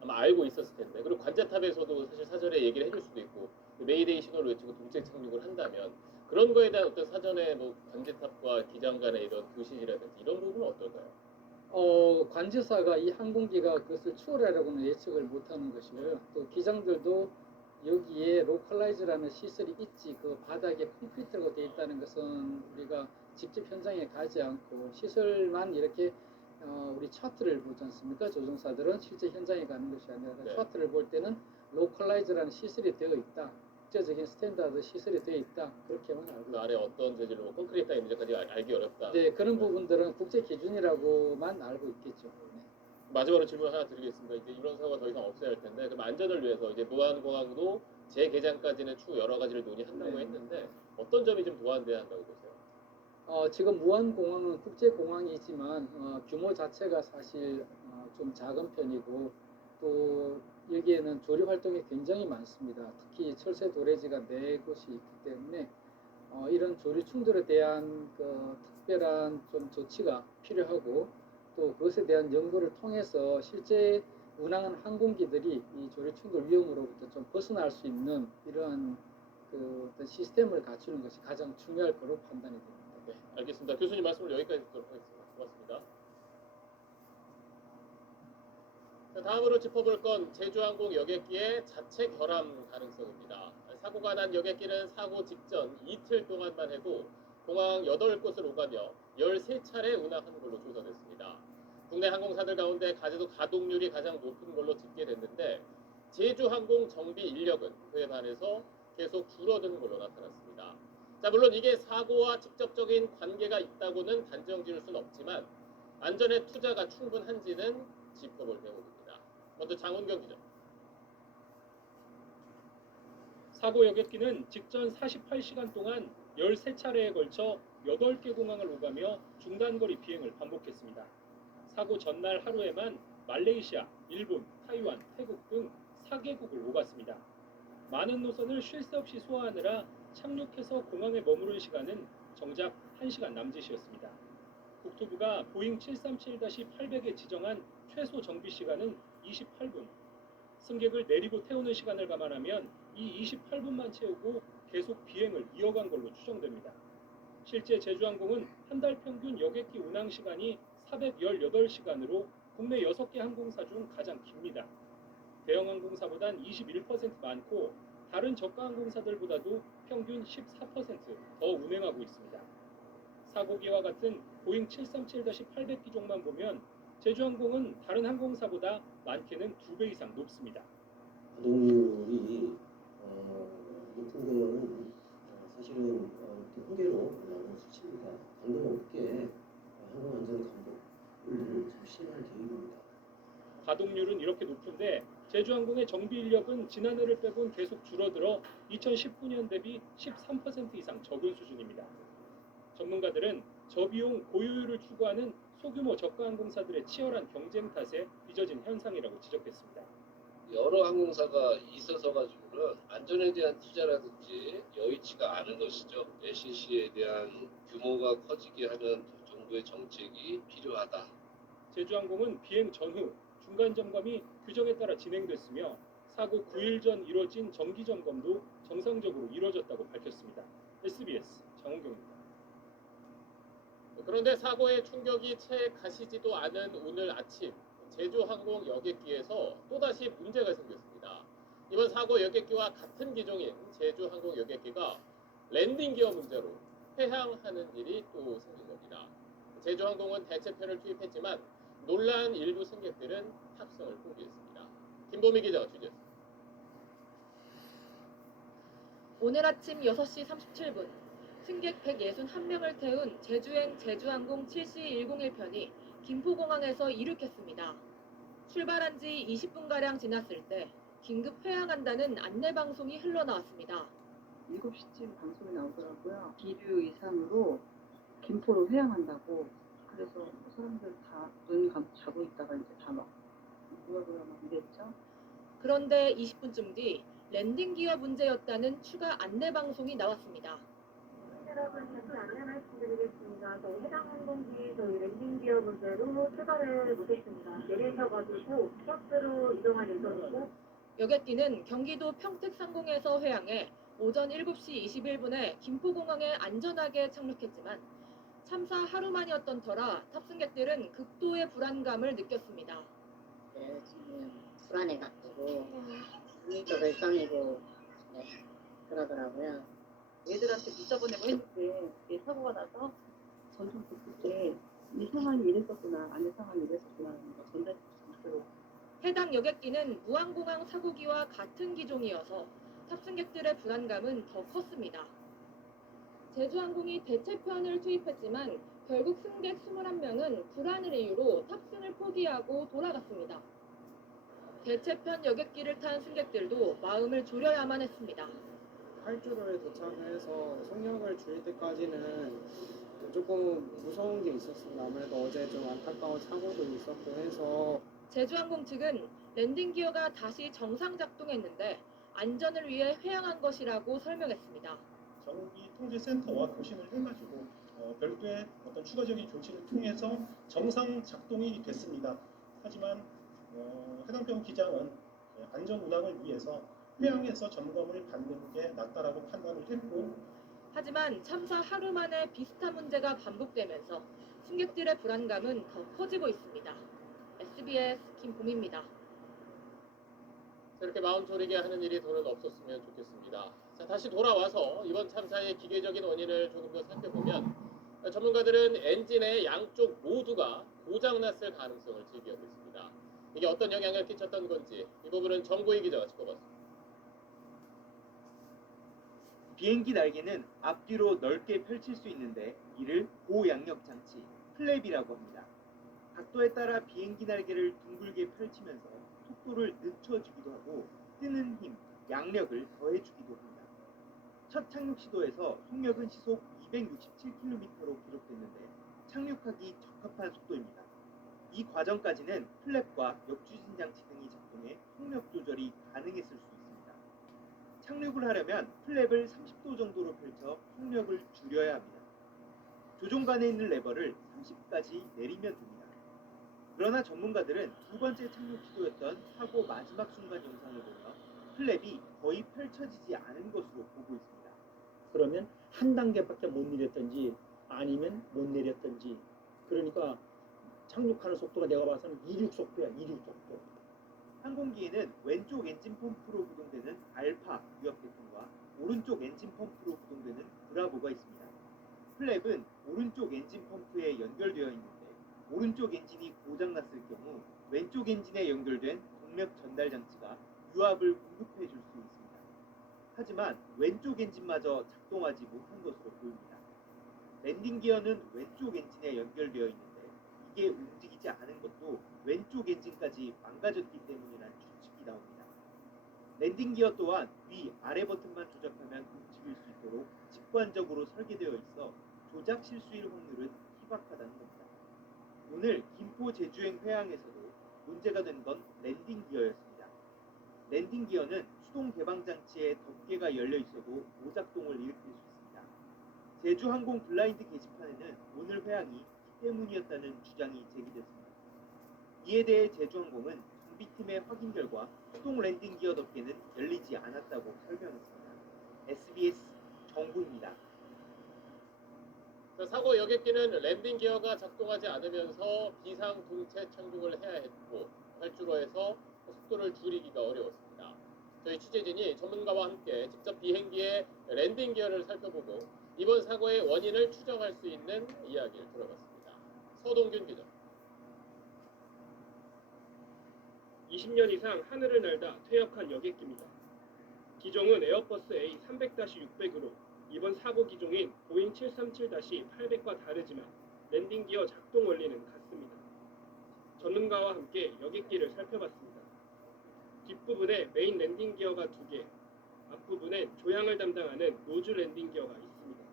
아마 알고 있었을 텐데 그리고 관제탑에서도 사실 사전에 얘기를 해줄 수도 있고 메이데이 신호를 외치고 동체 착륙을 한다면 그런 거에 대한 어떤 사전에 뭐 관제탑과 기장 간의 이런 교신이라든지 이런 부분은 어떨까요? 관제사가 이 항공기가 그것을 추월하려고는 예측을 못하는 것이고요. 또 기장들도 여기에 로컬라이즈라는 시설이 있지 그 바닥에 콘크리트가 되어 있다는 것은 우리가 직접 현장에 가지 않고 시설만 이렇게 우리 차트를 보지 않습니까? 조종사들은 실제 현장에 가는 것이 아니라 차트를 볼 때는 로컬라이즈라는 시설이 되어 있다. 국제적인 스탠다드 시설이 되어 있다. 그렇게만 알고 있습니다. 안에 어떤 재질로 콘크리트가 있는지까지 알기 어렵다. 네, 그런 부분들은 국제 기준이라고만 알고 있겠죠. 네. 마지막으로 질문 하나 드리겠습니다. 이제 이런 사고가 더 이상 없어야 할 텐데 그럼 안전을 위해서 이제 무안공항도 재개장까지는 추후 여러 가지를 논의한다고 했는데 어떤 점이 좀 보완돼야 한다고 보세요? 지금 무안공항은 국제공항이지만 규모 자체가 사실 좀 작은 편이고 또 여기에는 조리 활동이 굉장히 많습니다. 특히 철새 도래지가 4곳이 있기 때문에 이런 조리 충돌에 대한 특별한 좀 조치가 필요하고 또 그것에 대한 연구를 통해서 실제 운항한 항공기들이 이 조리 충돌 위험으로부터 좀 벗어날 수 있는 이러한 어떤 시스템을 갖추는 것이 가장 중요할 거로 판단이 됩니다. 네, 알겠습니다. 교수님 말씀을 여기까지 듣도록 하겠습니다. 고맙습니다. 자, 다음으로 짚어볼 건 제주항공 여객기의 자체 결함 가능성입니다. 사고가 난 여객기는 사고 직전 이틀 동안만 해도 공항 8곳을 오가며 13차례 운항하는 걸로 조사됐습니다. 국내 항공사들 가운데 가동률이 가장 높은 걸로 집계됐는데 제주항공 정비 인력은 그에 반해서 계속 줄어드는 걸로 나타났습니다. 자, 물론 이게 사고와 직접적인 관계가 있다고는 단정 지을 수는 없지만 안전에 투자가 충분한지는 짚어볼 대목입니다. 먼저 장훈경 기자. 사고 여객기는 직전 48시간 동안 13차례에 걸쳐 8개 공항을 오가며 중단거리 비행을 반복했습니다. 사고 전날 하루에만 말레이시아, 일본, 타이완, 태국 등 4개국을 오갔습니다. 많은 노선을 쉴 새 없이 소화하느라 착륙해서 공항에 머무른 시간은 정작 1시간 남짓이었습니다. 국토부가 보잉 737-800에 지정한 최소 정비 시간은 28분. 승객을 내리고 태우는 시간을 감안하면 이 28분만 채우고 계속 비행을 이어간 걸로 추정됩니다. 실제 제주항공은 한 달 평균 여객기 운항 시간이 418시간으로 국내 6개 항공사 중 가장 깁니다. 대형 항공사보단 21% 많고 다른 저가 항공사들보다도 평균 14% 더 운행하고 있습니다. 사고기와 같은 보잉 737-800 기종만 보면 제주항공은 다른 항공사보다 많게는 2배 이상 높습니다. 가동률이 높은 거는 사실은 통계로 나오는 수치입니다. 감독 업계 항공안전감독을 좀 시행할 계획입니다. 가동률은 이렇게 높은데 제주항공의 정비 인력은 지난해를 빼곤 계속 줄어들어 2019년 대비 13% 이상 적은 수준입니다. 전문가들은 저비용 고효율을 추구하는 소규모 저가 항공사들의 치열한 경쟁 탓에 빚어진 현상이라고 지적했습니다. 여러 항공사가 있어서 가지고는 안전에 대한 투자라든지 여의치가 않은 것이죠. LCC에 대한 규모가 커지게 하는 정부의 정책이 필요하다. 제주항공은 비행 전후 중간 점검이 규정에 따라 진행됐으며 사고 9일 전 이뤄진 정기 점검도 정상적으로 이뤄졌다고 밝혔습니다. SBS 장훈경입니다. 그런데 사고의 충격이 채 가시지도 않은 오늘 아침 제주항공 여객기에서 또다시 문제가 생겼습니다. 이번 사고 여객기와 같은 기종인 제주항공 여객기가 랜딩 기어 문제로 폐항하는 일이 또 생긴 겁니다. 제주항공은 대체편을 투입했지만 놀란 일부 승객들은 탑승을 포기했습니다. 김보미 기자가 취재했습니다. 오늘 아침 6시 37분 승객 161명을 태운 제주행 제주항공 7C101편이 김포공항에서 이륙했습니다. 출발한 지 20분가량 지났을 때 긴급 회항한다는 안내방송이 흘러나왔습니다. 7시쯤 방송이 나오더라고요. 기류 이상으로 김포로 회항한다고. 그래서 사람들 다 눈 감고 자고 있다가 이제 다 막 뭐야 막 이랬죠. 그런데 20분쯤 뒤 랜딩 기어 문제였다는 추가 안내 방송이 나왔습니다. 여러분 다시 안내 말씀드리겠습니다. 저희 해당 항공기 저희 랜딩 기어 문제로 출발을 못했습니다. 내리셔가지고 버스로 이동할 예정이고. 여객기는 경기도 평택상공에서 회항해 오전 7시 21분에 김포공항에 안전하게 착륙했지만 참사 하루 만이었던 터라 탑승객들은 극도의 불안감을 느꼈습니다. 네, 지금 불안해가지고 눈도 별성이고 네, 그러더라고요. 애들한테 문자 보내고 했는데 이 사고가 나서 전송 듣을 때 이 상황이 이랬었구나, 안내 상황이 이랬었구나 하는 거 전달 못하도록. 해당 여객기는 무안공항 사고기와 같은 기종이어서 탑승객들의 불안감은 더 컸습니다. 제주항공이 대체편을 투입했지만 결국 승객 21명은 불안을 이유로 탑승을 포기하고 돌아갔습니다. 대체편 여객기를 탄 승객들도 마음을 졸여야만 했습니다. 활주로에 도착해서 속력을 줄일 때까지는 조금 무서운 게 있었습니다. 아무래도 어제 좀 안타까운 사고도 있었고 해서 제주항공 측은 랜딩 기어가 다시 정상 작동했는데 안전을 위해 회항한 것이라고 설명했습니다. 정비 통제센터와 교신을 해가지고 별도의 어떤 추가적인 조치를 통해서 정상 작동이 됐습니다. 하지만 해당 병 기장은 안전 운항을 위해서 회항해서 점검을 받는 게 낫다라고 판단을 했고, 하지만 참사 하루 만에 비슷한 문제가 반복되면서 승객들의 불안감은 더 커지고 있습니다. SBS 김봄입니다. 이렇게 마음 졸이게 하는 일이 더는 없었으면 좋겠습니다. 자, 다시 돌아와서 이번 참사의 기계적인 원인을 조금 더 살펴보면 전문가들은 엔진의 양쪽 모두가 고장났을 가능성을 제기하고 있습니다. 이게 어떤 영향을 끼쳤던 건지 이 부분은 정보희 기자가 짚어봤습니다. 비행기 날개는 앞뒤로 넓게 펼칠 수 있는데 이를 고양력 장치, 플랩이라고 합니다. 각도에 따라 비행기 날개를 둥글게 펼치면서 속도를 늦춰주기도 하고 뜨는 힘, 양력을 더해주기도 합니다. 첫 착륙 시도에서 속력은 시속 267km로 기록됐는데 착륙하기 적합한 속도입니다. 이 과정까지는 플랩과 역추진 장치 등이 작동해 속력 조절이 가능했을 수 있습니다. 착륙을 하려면 플랩을 30도 정도로 펼쳐 속력을 줄여야 합니다. 조종관에 있는 레버를 30까지 내리면 됩니다. 그러나 전문가들은 두 번째 착륙 시도였던 사고 마지막 순간 영상을 보며 플랩이 거의 펼쳐지지 않은 것으로 보고 있습니다. 그러면 한 단계밖에 못 내렸던지 아니면 못 내렸던지, 그러니까 착륙하는 속도가 내가 봐서는 이륙 속도야, 이륙 속도. 항공기에는 왼쪽 엔진 펌프로 구동되는 알파 유압 계통과 오른쪽 엔진 펌프로 구동되는 브라보가 있습니다. 플랩은 오른쪽 엔진 펌프에 연결되어 있는데 오른쪽 엔진이 고장났을 경우 왼쪽 엔진에 연결된 동력 전달 장치가 유압을 공급해 줄 수 있습니다. 하지만 왼쪽 엔진마저 작동하지 못한 것으로 보입니다. 랜딩 기어는 왼쪽 엔진에 연결되어 있는데 이게 움직이지 않은 것도 왼쪽 엔진까지 망가졌기 때문이라는 추측이 나옵니다. 랜딩 기어 또한 위, 아래 버튼만 조작하면 움직일 수 있도록 직관적으로 설계되어 있어 조작 실수일 확률은 희박하다는 겁니다. 오늘 김포 제주행 회항에서도 문제가 된 건 랜딩 기어였습니다. 랜딩 기어는 수동 개방 장치에 덮개가 열려 있어도 오작동을 일으킬 수 있습니다. 제주항공 블라인드 게시판에는 오늘 회항이 이 때문이었다는 주장이 제기됐습니다. 이에 대해 제주항공은 정비팀의 확인 결과 수동 랜딩 기어 덮개는 열리지 않았다고 설명했습니다. SBS 정부입니다. 사고 여객기는 랜딩 기어가 작동하지 않으면서 비상 동체 착륙을 해야 했고 활주로에서 속도를 줄이기가 어려웠습니다. 저희 취재진이 전문가와 함께 직접 비행기의 랜딩 기어를 살펴보고 이번 사고의 원인을 추정할 수 있는 이야기를 들어봤습니다. 서동균 기자. 20년 이상 하늘을 날다 퇴역한 여객기입니다. 기종은 에어버스 A300-600으로 이번 사고 기종인 보잉 737-800과 다르지만 랜딩 기어 작동 원리는 같습니다. 전문가와 함께 여객기를 살펴봤습니다. 뒷부분에 메인 랜딩 기어가 2개, 앞부분엔 조향을 담당하는 노즈 랜딩 기어가 있습니다.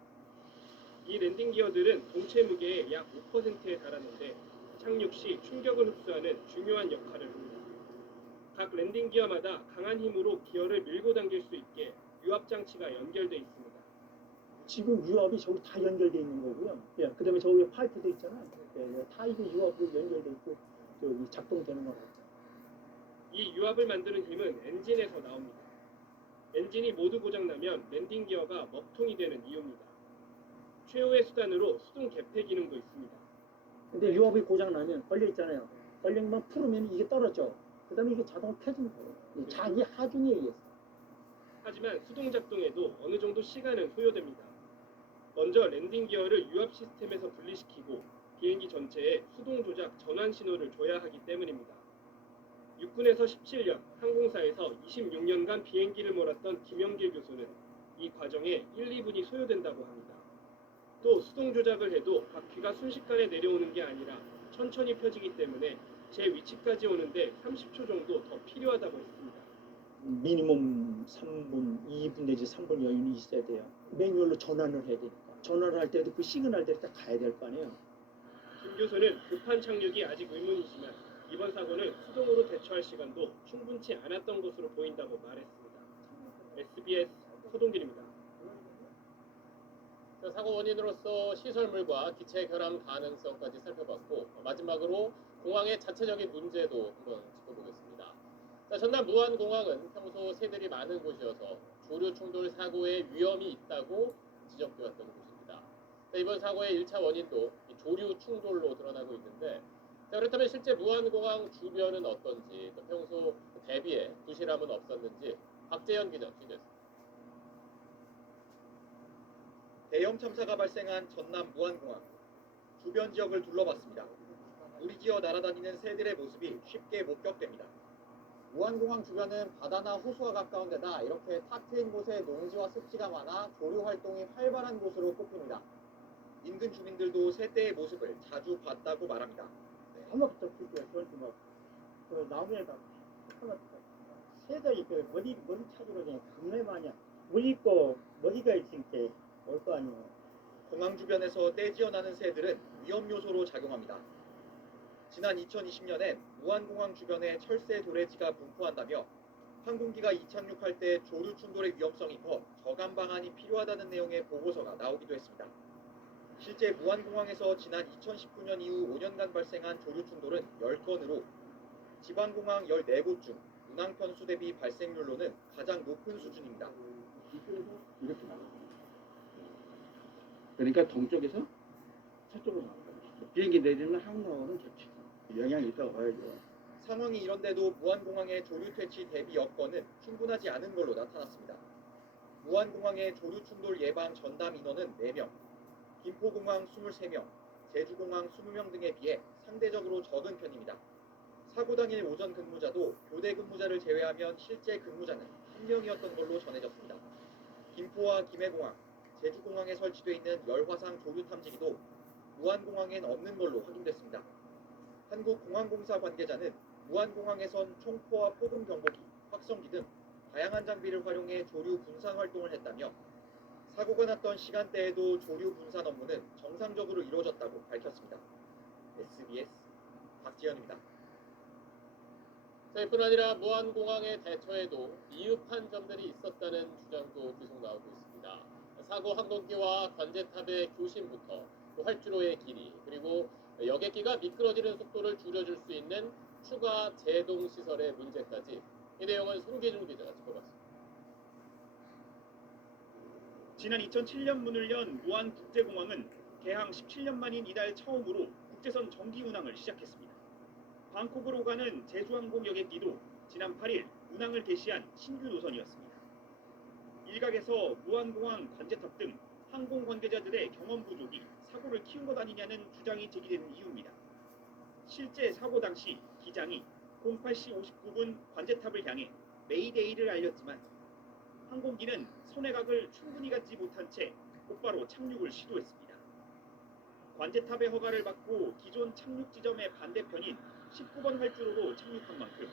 이 랜딩 기어들은 동체 무게의 약 5%에 달하는데 착륙 시 충격을 흡수하는 중요한 역할을 합니다. 각 랜딩 기어마다 강한 힘으로 기어를 밀고 당길 수 있게 유압 장치가 연결돼 있습니다. 지금 유압이 저기 다 연결돼 있는 거고요. 예, 그다음에 저 위에 파이프도 있잖아요. 예, 다 이게 유압으로 연결돼 있고 저기 작동되는 거라고. 이 유압을 만드는 힘은 엔진에서 나옵니다. 엔진이 모두 고장나면 랜딩 기어가 먹통이 되는 이유입니다. 최후의 수단으로 수동 개폐 기능도 있습니다. 근데 유압이 고장 나면 걸려 있잖아요. 걸려만 풀으면 이게 떨어져. 그다음에 이게 자동으로 펴지는 거예요. 자기 하중에 의해서. 하지만 수동 작동에도 어느 정도 시간은 소요됩니다. 먼저 랜딩 기어를 유압 시스템에서 분리시키고 비행기 전체에 수동 조작 전환 신호를 줘야 하기 때문입니다. 육군에서 17년, 항공사에서 26년간 비행기를 몰았던 김영길 교수는 이 과정에 1, 2분이 소요된다고 합니다. 또 수동 조작을 해도 바퀴가 순식간에 내려오는 게 아니라 천천히 펴지기 때문에 제 위치까지 오는데 30초 정도 더 필요하다고 했습니다. 미니멈 3분, 2분 내지 3분 여유는 있어야 돼요. 매뉴얼로 전환을 해야 되니까. 전환을 할 때도 그 시그널 될 때 가야 될 거 아니에요. 김 교수는 급한 착륙이 아직 의문이지만 이번 사고는 수동으로 대처할 시간도 충분치 않았던 것으로 보인다고 말했습니다. SBS 서동길입니다. 사고 원인으로서 시설물과 기체 결함 가능성까지 살펴봤고 마지막으로 공항의 자체적인 문제도 한번 짚어보겠습니다. 전남 무안공항은 평소 새들이 많은 곳이어서 조류 충돌 사고의 위험이 있다고 지적되었던 곳입니다. 이번 사고의 1차 원인도 조류 충돌로 드러나고 있는데 그렇다면 실제 무안공항 주변은 어떤지 또 평소 대비에 부실함은 없었는지 박재현 기자 취재했습니다. 대형 참사가 발생한 전남 무안공항. 주변 지역을 둘러봤습니다. 무리지어 날아다니는 새들의 모습이 쉽게 목격됩니다. 무안공항 주변은 바다나 호수와 가까운 데다 이렇게 탁 트인 곳에 농지와 습지가 많아 조류 활동이 활발한 곳으로 꼽힙니다. 인근 주민들도 새떼의 모습을 자주 봤다고 말합니다. 한 바퀴 더 풀게요. 저한테 막, 그 나무에다 하나 새들이 그 머리 찾으러 그냥 겁나 많이 물 있고 머리가 있으니까 올 거 아니에요. 공항 주변에서 떼지어 나는 새들은 위험 요소로 작용합니다. 지난 2020년엔 무안공항 주변에 철새 도래지가 분포한다며 항공기가 이착륙할 때 조류 충돌의 위험성이 커 저감 방안이 필요하다는 내용의 보고서가 나오기도 했습니다. 실제 무안공항에서 지난 2019년 이후 5년간 발생한 조류 충돌은 10건으로 지방공항 14곳 중 운항 편수 대비 발생률로는 가장 높은 수준입니다. 이렇게 나가요. 그러니까 동쪽에서 서쪽으로 나가요. 비행기 내리는 항로는 좋지. 영향이 있다고 봐야죠. 상황이 이런데도 무안공항의 조류 퇴치 대비 여건은 충분하지 않은 걸로 나타났습니다. 무안공항의 조류 충돌 예방 전담 인원은 4명, 김포공항 23명, 제주공항 20명 등에 비해 상대적으로 적은 편입니다. 사고 당일 오전 근무자도 교대 근무자를 제외하면 실제 근무자는 1명이었던 걸로 전해졌습니다. 김포와 김해공항, 제주공항에 설치되어 있는 열화상 조류 탐지기도 무안공항엔 없는 걸로 확인됐습니다. 한국공항공사 관계자는 무안공항에선 총포와 포금 경보기, 확성기 등 다양한 장비를 활용해 조류 분산 활동을 했다며 사고가 났던 시간대에도 조류 분산 업무는 정상적으로 이루어졌다고 밝혔습니다. SBS 박지현입니다. 이뿐 아니라 무안공항의 대처에도 미흡한 점들이 있었다는 주장도 계속 나오고 있습니다. 사고 항공기와 관제탑의 교신부터 활주로의 길이 그리고 여객기가 미끄러지는 속도를 줄여줄 수 있는 추가 제동 시설의 문제까지 이 내용은 손기준 기자가 짚어봤습니다. 지난 2007년 문을 연 무안국제공항은 개항 17년 만인 이달 처음으로 국제선 정기 운항을 시작했습니다. 방콕으로 가는 제주항공 여객기도 지난 8일 운항을 개시한 신규 노선이었습니다. 일각에서 무안공항 관제탑 등 항공 관계자들의 경험 부족이 사고를 키운 것 아니냐는 주장이 제기되는 이유입니다. 실제 사고 당시 기장이 08시 59분 관제탑을 향해 메이데이를 알렸지만 항공기는 선회각을 충분히 갖지 못한 채 곧바로 착륙을 시도했습니다. 관제탑의 허가를 받고 기존 착륙 지점의 반대편인 19번 활주로로 착륙한 만큼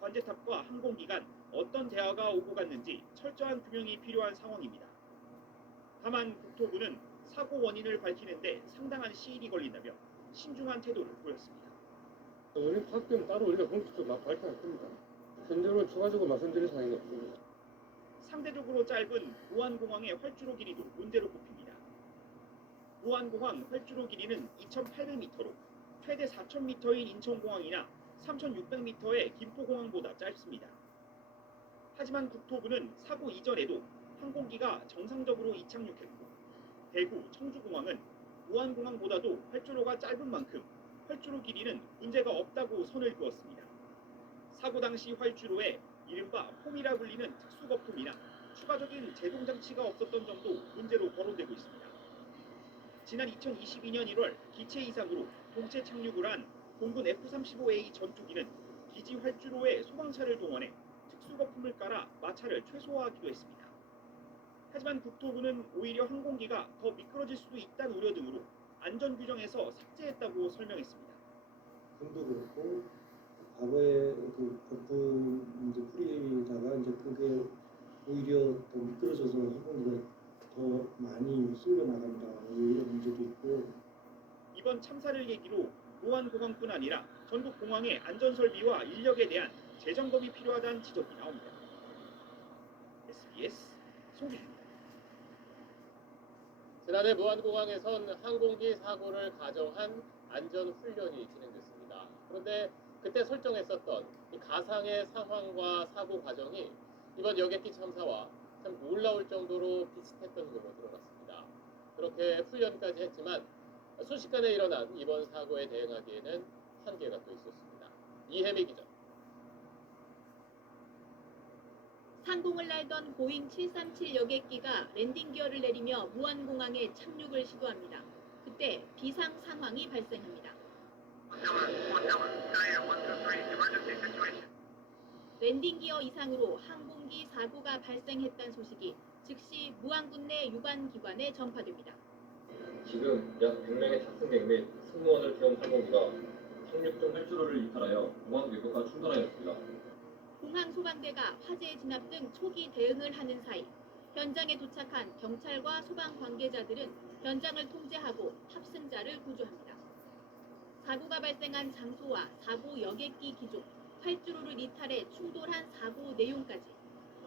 관제탑과 항공기 간 어떤 대화가 오고 갔는지 철저한 규명이 필요한 상황입니다. 다만 국토부는 사고 원인을 밝히는데 상당한 시일이 걸린다며 신중한 태도를 보였습니다. 원인 파악되면 따로 우리가 공식적으로 발표할 겁니다. 현재로는 추가적으로 말씀드릴 사항이 없습니다. 상대적으로 짧은 무안공항의 활주로 길이도 문제로 꼽힙니다. 무안공항 활주로 길이는 2,800m로 최대 4,000m인 인천공항이나 3,600m의 김포공항보다 짧습니다. 하지만 국토부는 사고 이전에도 항공기가 정상적으로 이착륙했고 대구, 청주공항은 무안공항보다도 활주로가 짧은 만큼 활주로 길이는 문제가 없다고 선을 그었습니다. 사고 당시 활주로에 이른바 홈이라 불리는 특수 거품이나 추가적인 제동 장치가 없었던 점도 문제로 거론되고 있습니다. 지난 2022년 1월 기체 이상으로 동체 착륙을 한 공군 F-35A 전투기는 기지 활주로에 소방차를 동원해 특수 거품을 깔아 마찰을 최소화하기도 했습니다. 하지만 국토부는 오히려 항공기가 더 미끄러질 수도 있다는 우려 등으로 안전 규정에서 삭제했다고 설명했습니다. 금도 그렇고 과거에 그 거품 이제 풀이다가 이제 그게 오히려 더 미끄러져서 항공기가 더 많이 쓸려 나간다 이런 문제도 있고. 이번 참사를 계기로 무안공항뿐 아니라 전국 공항의 안전 설비와 인력에 대한 재점검이 필요하다는 지적이 나옵니다. SBS 송기입니다. 지난해 무안공항에선 항공기 사고를 가정한 안전 훈련이 진행됐습니다. 그런데 그때 설정했었던 이 가상의 상황과 사고 과정이 이번 여객기 참사와 참 놀라울 정도로 비슷했던 걸로 드러났습니다. 그렇게 훈련까지 했지만 순식간에 일어난 이번 사고에 대응하기에는 한계가 또 있었습니다. 이혜미 기자. 상공을 날던 보잉 737 여객기가 랜딩 기어를 내리며 무안공항에 착륙을 시도합니다. 그때 비상 상황이 발생합니다. 랜딩 기어 이상으로 항공기 사고가 발생했다는 소식이 즉시 무안군 내 유관 기관에 전파됩니다. 지금 약 100명의 탑승객 및 승무원을 태운 항공기가 착륙 중 활주로를 이탈하여 공항 외곽과 충돌하였습니다. 공항 소방대가 화재 진압 등 초기 대응을 하는 사이 현장에 도착한 경찰과 소방 관계자들은 현장을 통제하고 탑승자를 구조합니다. 사고가 발생한 장소와 사고 여객기 기종, 활주로를 이탈해 충돌한 사고 내용까지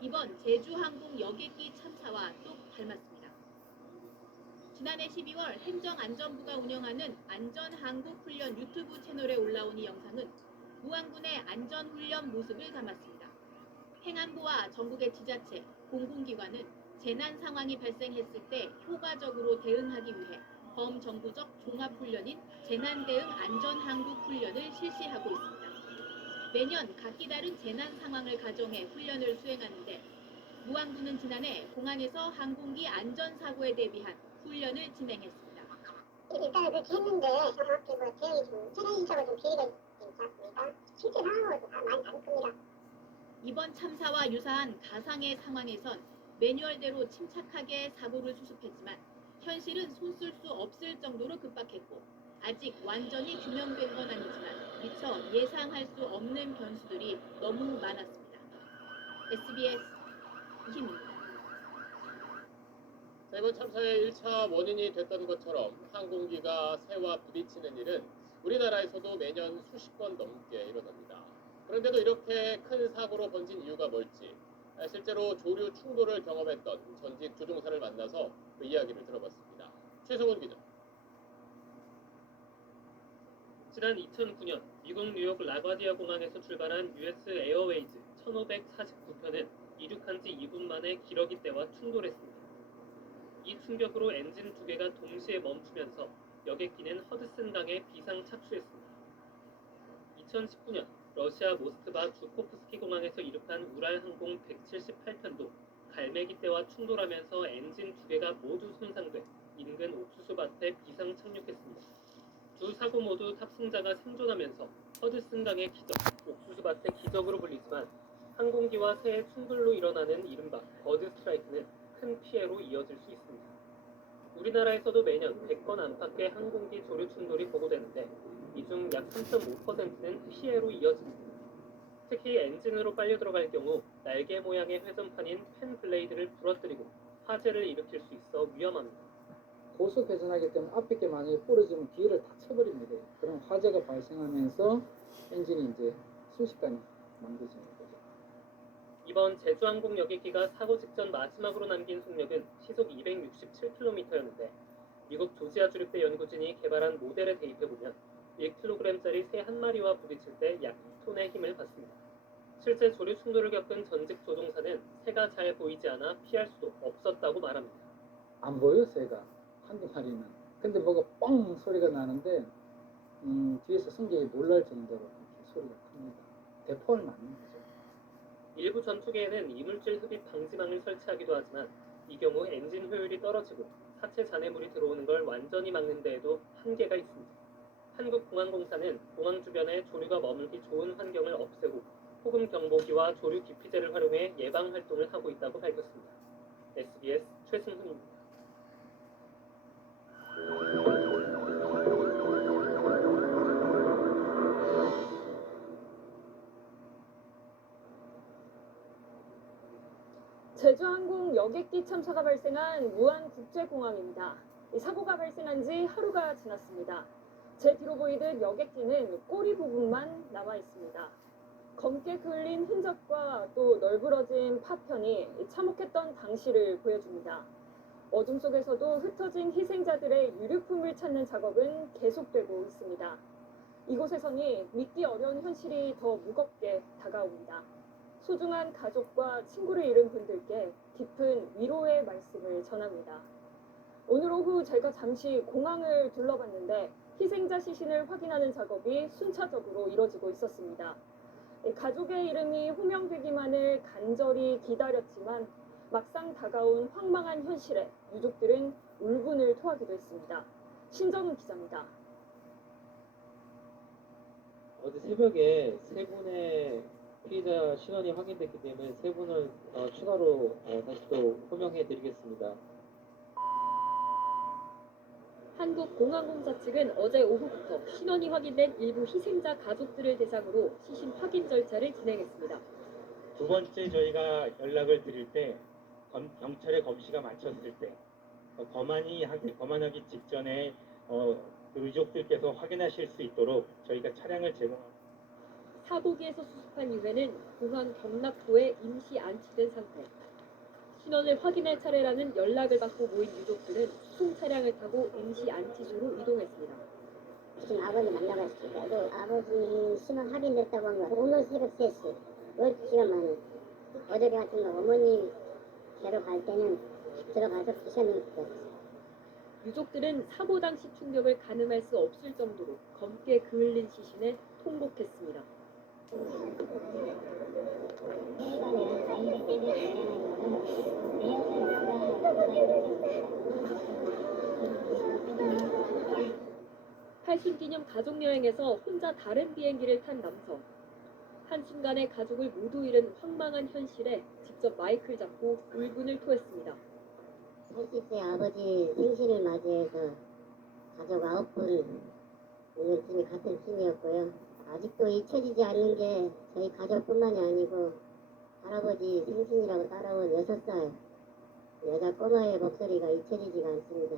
이번 제주항공 여객기 참사와 똑 닮았습니다. 지난해 12월 행정안전부가 운영하는 안전항공훈련 유튜브 채널에 올라온 이 영상은 무안군의 안전훈련 모습을 담았습니다. 행안부와 전국의 지자체, 공공기관은 재난 상황이 발생했을 때 효과적으로 대응하기 위해 범정부적 종합훈련인 재난대응 안전항공훈련을 실시하고 있습니다. 매년 각기 다른 재난 상황을 가정해 훈련을 수행하는데 무안군은 지난해 공항에서 항공기 안전사고에 대비한 훈련을 진행했습니다. 일단은 그렇게 했는데 정확히 뭐 대응이 좀 체계적으로 좀 비리가 있지 않습니까? 실제 상황하고도 많이 다를 겁니다. 이번 참사와 유사한 가상의 상황에선 매뉴얼대로 침착하게 사고를 수습했지만 현실은 손쓸 수 없을 정도로 급박했고 아직 완전히 규명된 건 아니지만 미처 예상할 수 없는 변수들이 너무 많았습니다. SBS 이희입니다. 이번 참사의 1차 원인이 됐던 것처럼 항공기가 새와 부딪히는 일은 우리나라에서도 매년 수십 건 넘게 일어납니다. 그런데도 이렇게 큰 사고로 번진 이유가 뭘지 실제로 조류 충돌을 경험했던 전직 조종사를 만나서 그 이야기를 들어봤습니다. 최성훈 기자. 지난 2009년 미국 뉴욕 라과디아 공항에서 출발한 US 에어웨이즈 1549편은 이륙한 지 2분 만에 기러기 떼와 충돌했습니다. 이 충격으로 엔진 2개가 동시에 멈추면서 여객기는 허드슨강에 비상 착수했습니다. 2019년 러시아 모스크바 주코프스키 공항에서 이륙한 우랄항공 178편도 갈매기 떼와 충돌하면서 엔진 2개가 모두 손상돼 인근 옥수수밭에 비상 착륙했습니다. 두 사고 모두 탑승자가 생존하면서 허드슨강의 기적, 옥수수밭의 기적으로 불리지만 항공기와 새의 충돌로 일어나는 이른바 버드 스트라이크는 큰 피해로 이어질 수 있습니다. 우리나라에서도 매년 100건 안팎의 항공기 조류 충돌이 보고되는데 이 중 약 3.5%는 피해로 이어집니다. 특히 엔진으로 빨려 들어갈 경우 날개 모양의 회전판인 팬 블레이드를 부러뜨리고 화재를 일으킬 수 있어 위험합니다. 고속 회전하기 때문에 앞에 게 만약에 부러지면 뒤를 다 쳐버립니다. 그럼 화재가 발생하면서 엔진이 이제 순식간에 망가지는 거죠. 이번 제주항공 여객기가 사고 직전 마지막으로 남긴 속력은 시속 267km였는데 미국 조지아 주립대 연구진이 개발한 모델에 대입해보면 1kg짜리 새 한 마리와 부딪힐 때 약 2톤의 힘을 받습니다. 실제 조류 충돌을 겪은 전직 조종사는 새가 잘 보이지 않아 피할 수도 없었다고 말합니다. 안 보여 새가 한두 마리는. 근데 뭐가 뻥 소리가 나는데 뒤에서 승객이 놀랄 정도로 이렇게 소리가 큽니다. 대포를 맞는 거죠. 일부 전투기에는 이물질 흡입 방지망을 설치하기도 하지만 이 경우 엔진 효율이 떨어지고 사체 잔해물이 들어오는 걸 완전히 막는 데에도 한계가 있습니다. 한국공항공사는 공항 주변에 조류가 머물기 좋은 환경을 없애고 폭음 경보기와 조류 기피제를 활용해 예방 활동을 하고 있다고 밝혔습니다. SBS 최승훈입니다. 제주항공 여객기 참사가 발생한 무안국제공항입니다. 이 사고가 발생한 지 하루가 지났습니다. 제 뒤로 보이듯 여객기는 꼬리 부분만 남아 있습니다. 검게 그을린 흔적과 또 널브러진 파편이 참혹했던 당시를 보여줍니다. 어둠 속에서도 흩어진 희생자들의 유류품을 찾는 작업은 계속되고 있습니다. 이곳에서는 믿기 어려운 현실이 더 무겁게 다가옵니다. 소중한 가족과 친구를 잃은 분들께 깊은 위로의 말씀을 전합니다. 오늘 오후 제가 잠시 공항을 둘러봤는데 희생자 시신을 확인하는 작업이 순차적으로 이뤄지고 있었습니다. 가족의 이름이 호명되기만을 간절히 기다렸지만 막상 다가온 황망한 현실에 유족들은 울분을 토하기도 했습니다. 신정은 기자입니다. 어제 새벽에 세 분의 피해자 신원이 확인됐기 때문에 세 분을 추가로 다시 또 호명해드리겠습니다. 한국공항공사 측은 어제 오후부터 신원이 확인된 일부 희생자 가족들을 대상으로 시신 확인 절차를 진행했습니다. 두 번째 저희가 연락을 드릴 때 경찰의 검시가 마쳤을 때 검안하기 직전에 유족들께서 확인하실 수 있도록 저희가 차량을 제공합니다. 사고기에서 수습한 이후에는 공항 경락고에 임시 안치된 상태. 신원을 확인할 차례라는 연락을 받고 모인 유족들은 수송 차량을 타고 임시 안치소로 이동했습니다. 지금 아버지 만나봤을 때도 아버지 신원 확인됐다고 한 거 오늘 새벽 3시 12시간 만에 어저께 같은 거 어머니 뵈러 갈 때는 들어가서 비셨는 거였어요. 유족들은 사고 당시 충격을 가늠할 수 없을 정도로 검게 그을린 시신에 통곡했습니다. 80기념 가족여행에서 혼자 다른 비행기를 탄 남성. 한순간에 가족을 모두 잃은 황망한 현실에 직접 마이크를 잡고 울분을 토했습니다. 80세 아버지 생신을 맞이해서 가족 9분 있는 팀이 같은 팀이었고요. 아직도 잊혀지지 않는 게 저희 가족뿐만이 아니고 할아버지 생신이라고 따라온 6살 여자 꼬마의 목소리가 잊혀지지가 않습니다.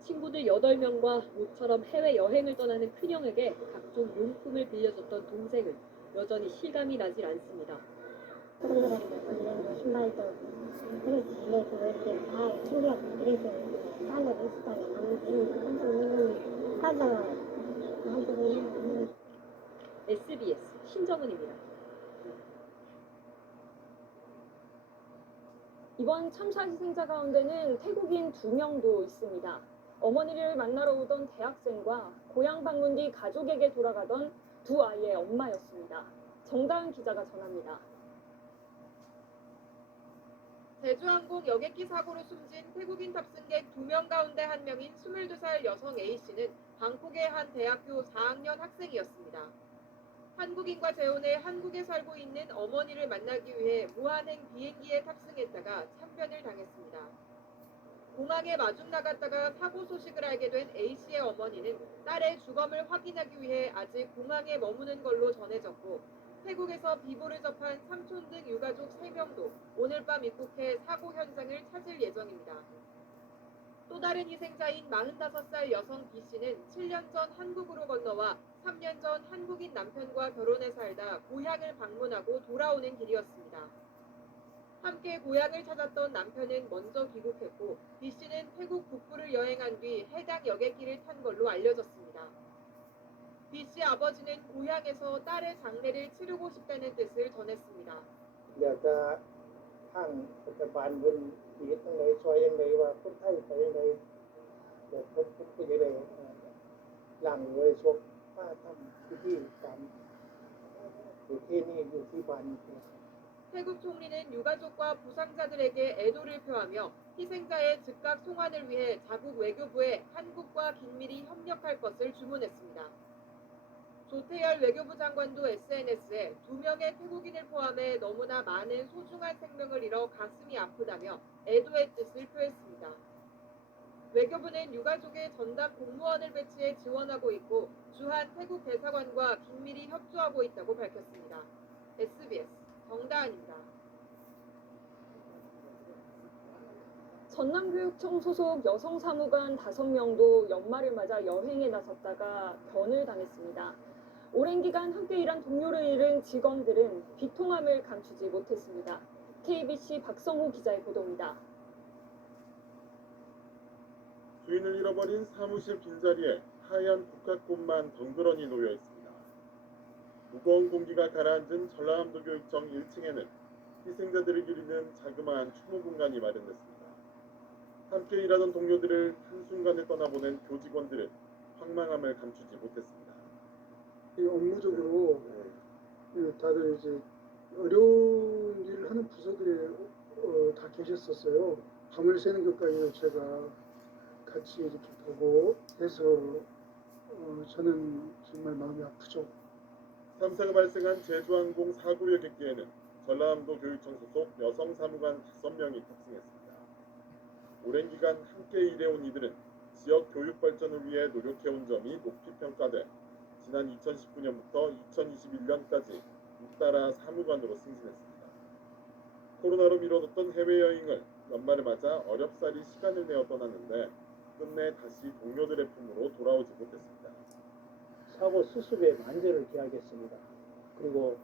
친구들 8명과 모처럼 해외여행을 떠나는 큰형에게 각종 용품을 빌려줬던 동생은 여전히 실감이 나질 않습니다. 신발도 그렇게 지내고 이렇게 다 챙겨서 그래서 딸을 비슷하게 가는 항상 하다가 한쪽에 SBS 신정은입니다. 이번 참사 희생자 가운데는 태국인 2명도 있습니다. 어머니를 만나러 오던 대학생과 고향 방문 뒤 가족에게 돌아가던 두 아이의 엄마였습니다. 정다은 기자가 전합니다. 제주항공 여객기 사고로 숨진 태국인 탑승객 2명 가운데 1명인 22살 여성 A씨는 방콕의 한 대학교 4학년 학생이었습니다. 한국인과 재혼해 한국에 살고 있는 어머니를 만나기 위해 무한행 비행기에 탑승했다가 참변을 당했습니다. 공항에 마중 나갔다가 사고 소식을 알게 된 A씨의 어머니는 딸의 주검을 확인하기 위해 아직 공항에 머무는 걸로 전해졌고 태국에서 비보를 접한 삼촌 등 유가족 3명도 오늘 밤 입국해 사고 현장을 찾을 예정입니다. 또 다른 희생자인 45살 여성 B씨는 7년 전 한국으로 건너와 3년 전 한국인 남편과 결혼해 살다 고향을 방문하고 돌아오는 길이었습니다. 함께 고향을 찾았던 남편은 먼저 귀국했고 B씨는 태국 북부를 여행한 뒤 해당 여객기를 탄 걸로 알려졌습니다. B씨 아버지는 고향에서 딸의 장례를 치르고 싶다는 뜻을 전했습니다. อยากจะทางรัฐบาลเงินดีตั้งไหนซอยยังไงว่าคนไทยไปยังไงเดี๋ยวผมก็จะได้หลังเลยชกมาทำพิธีกรรมอยู่ที่นี่อยู่ที่บ้าน 태국 총리는 유가족과 부상자들에게 애도를 표하며 희생자의 즉각 송환을 위해 자국 외교부에 한국과 긴밀히 협력할 것을 주문했습니다. 조태열 외교부 장관도 SNS에 2명의 태국인을 포함해 너무나 많은 소중한 생명을 잃어 가슴이 아프다며 애도의 뜻을 표했습니다. 외교부는 유가족의 전담 공무원을 배치해 지원하고 있고 주한 태국 대사관과 긴밀히 협조하고 있다고 밝혔습니다. SBS 정다은입니다. 전남교육청 소속 여성 사무관 5명도 연말을 맞아 여행에 나섰다가 변을 당했습니다. 오랜 기간 함께 일한 동료를 잃은 직원들은 비통함을 감추지 못했습니다. KBC 박성호 기자의 보도입니다. 주인을 잃어버린 사무실 빈자리에 하얀 국화꽃만 덩그러니 놓여 있습니다. 무거운 공기가 가라앉은 전라남도 교육청 1층에는 희생자들을 기리는 자그마한 추모 공간이 마련됐습니다. 함께 일하던 동료들을 한순간에 떠나보낸 교직원들은 황망함을 감추지 못했습니다. 업무적으로 다들 이제 어려운 일을 하는 부서들에 다 계셨었어요. 밤을 새는 것까지도 제가 같이 이렇게 보고 해서 저는 정말 마음이 아프죠. 참사가 발생한 제주항공 사고 여객기에는 전라남도 교육청 소속 여성 사무관 5명이 탑승했습니다. 오랜 기간 함께 일해온 이들은 지역 교육 발전을 위해 노력해온 점이 높이 평가돼 지난 2019년부터 2021년까지 잇따라 사무관으로 승진했습니다. 코로나로 미뤄뒀던 해외여행을 연말을 맞아 어렵사리 시간을 내어 떠났는데 끝내 다시 동료들의 품으로 돌아오지 못했습니다. 사고 수습에 만전을 기하겠습니다. 그리고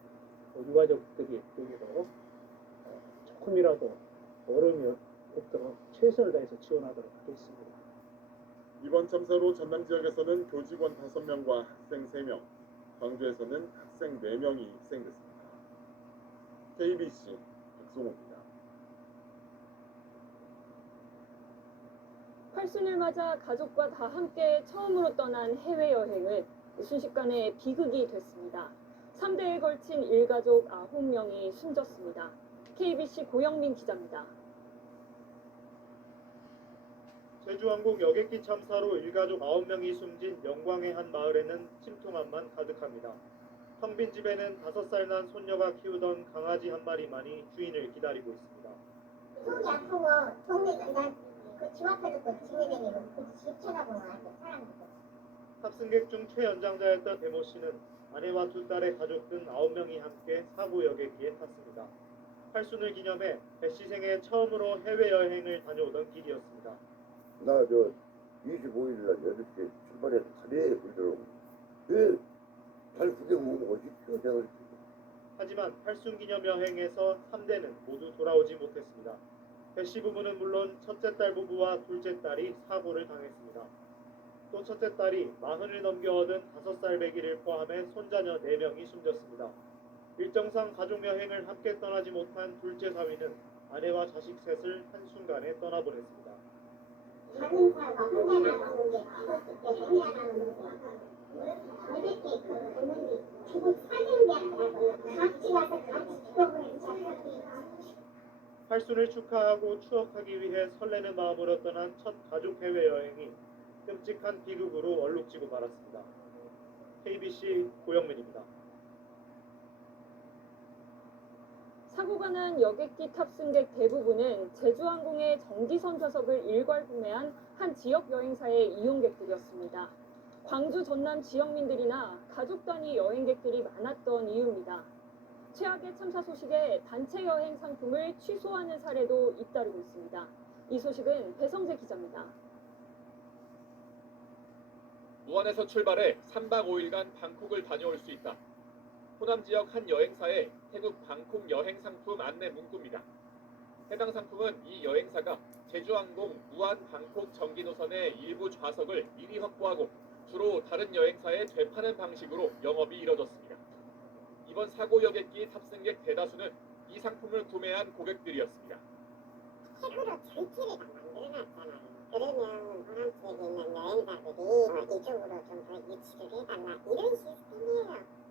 유가족들이 여기도 조금이라도 어려움이 없도록 최선을 다해서 지원하도록 하겠습니다. 이번 참사로 전남 지역에서는 교직원 5명과 학생 3명, 광주에서는 학생 4명이 희생됐습니다. KBC 박송호입니다. 팔순을 맞아 가족과 다 함께 처음으로 떠난 해외여행은 순식간에 비극이 됐습니다. 3대에 걸친 일가족 9명이 숨졌습니다. KBC 고영민 기자입니다. 제주항공 여객기 참사로 일가족 9명이 숨진 영광의 한 마을에는 침통함만 가득합니다. 텅 빈 집에는 5살 난 손녀가 키우던 강아지 한 마리만이 주인을 기다리고 있습니다. 속이 아프고 동네 그집 앞에도 또 지내다니고 그집 쳐다보고 와서 사람들. 탑승객 중 최연장자였던 대모 씨는 아내와 2딸의 가족 등 9명이 함께 사고 여객기에 탔습니다. 팔순을 기념해 배 씨 생애 처음으로 해외여행을 다녀오던 길이었습니다. 나 25일 날 8시에 출발해서 카레에 불더라고. 잘 구경 못 오십시오. 내가. 하지만 팔순 기념 여행에서 3대는 모두 돌아오지 못했습니다. 배 씨 부부는 물론 첫째 딸 부부와 둘째 딸이 사고를 당했습니다. 또 첫째 딸이 40을 넘겨 얻은 5살 배기를 포함해 손자녀 4명이 숨졌습니다. 일정상 가족 여행을 함께 떠나지 못한 둘째 사위는 아내와 자식 셋을 한순간에 떠나보냈습니다. 작은 차가 혼자 나가는 게 그때 혼자 나가는 게 어저께 그 어머니 죽을 살린 게 아니라 같이 와서 같이 죽어버린 자식이 팔순을 축하하고 추억하기 위해 설레는 마음으로 떠난 첫 가족 해외여행이 끔찍한 비극으로 얼룩지고 말았습니다. KBC 고영민입니다. 사고가 난 여객기 탑승객 대부분은 제주항공의 정기선 좌석을 일괄 구매한 한 지역 여행사의 이용객들이었습니다. 광주 전남 지역민들이나 가족 단위 여행객들이 많았던 이유입니다. 최악의 참사 소식에 단체 여행 상품을 취소하는 사례도 잇따르고 있습니다. 이 소식은 배성재 기자입니다. 무안에서 출발해 3박 5일간 방콕을 다녀올 수 있다. 호남 지역 한 여행사의 태국 방콕 여행 상품 안내 문구입니다. 해당 상품은 이 여행사가 제주항공 무안 방콕 정기 노선의 일부 좌석을 미리 확보하고 주로 다른 여행사에 되파는 방식으로 영업이 이뤄졌습니다. 이번 사고 여객기 탑승객 대다수는 이 상품을 구매한 고객들이었습니다. 책으로 줄지를 만들어놨잖아요. 그러면 호남 지역에 있는 여행사들이 이쪽으로 좀 더 유치를 해달라 이런 시스템이에요.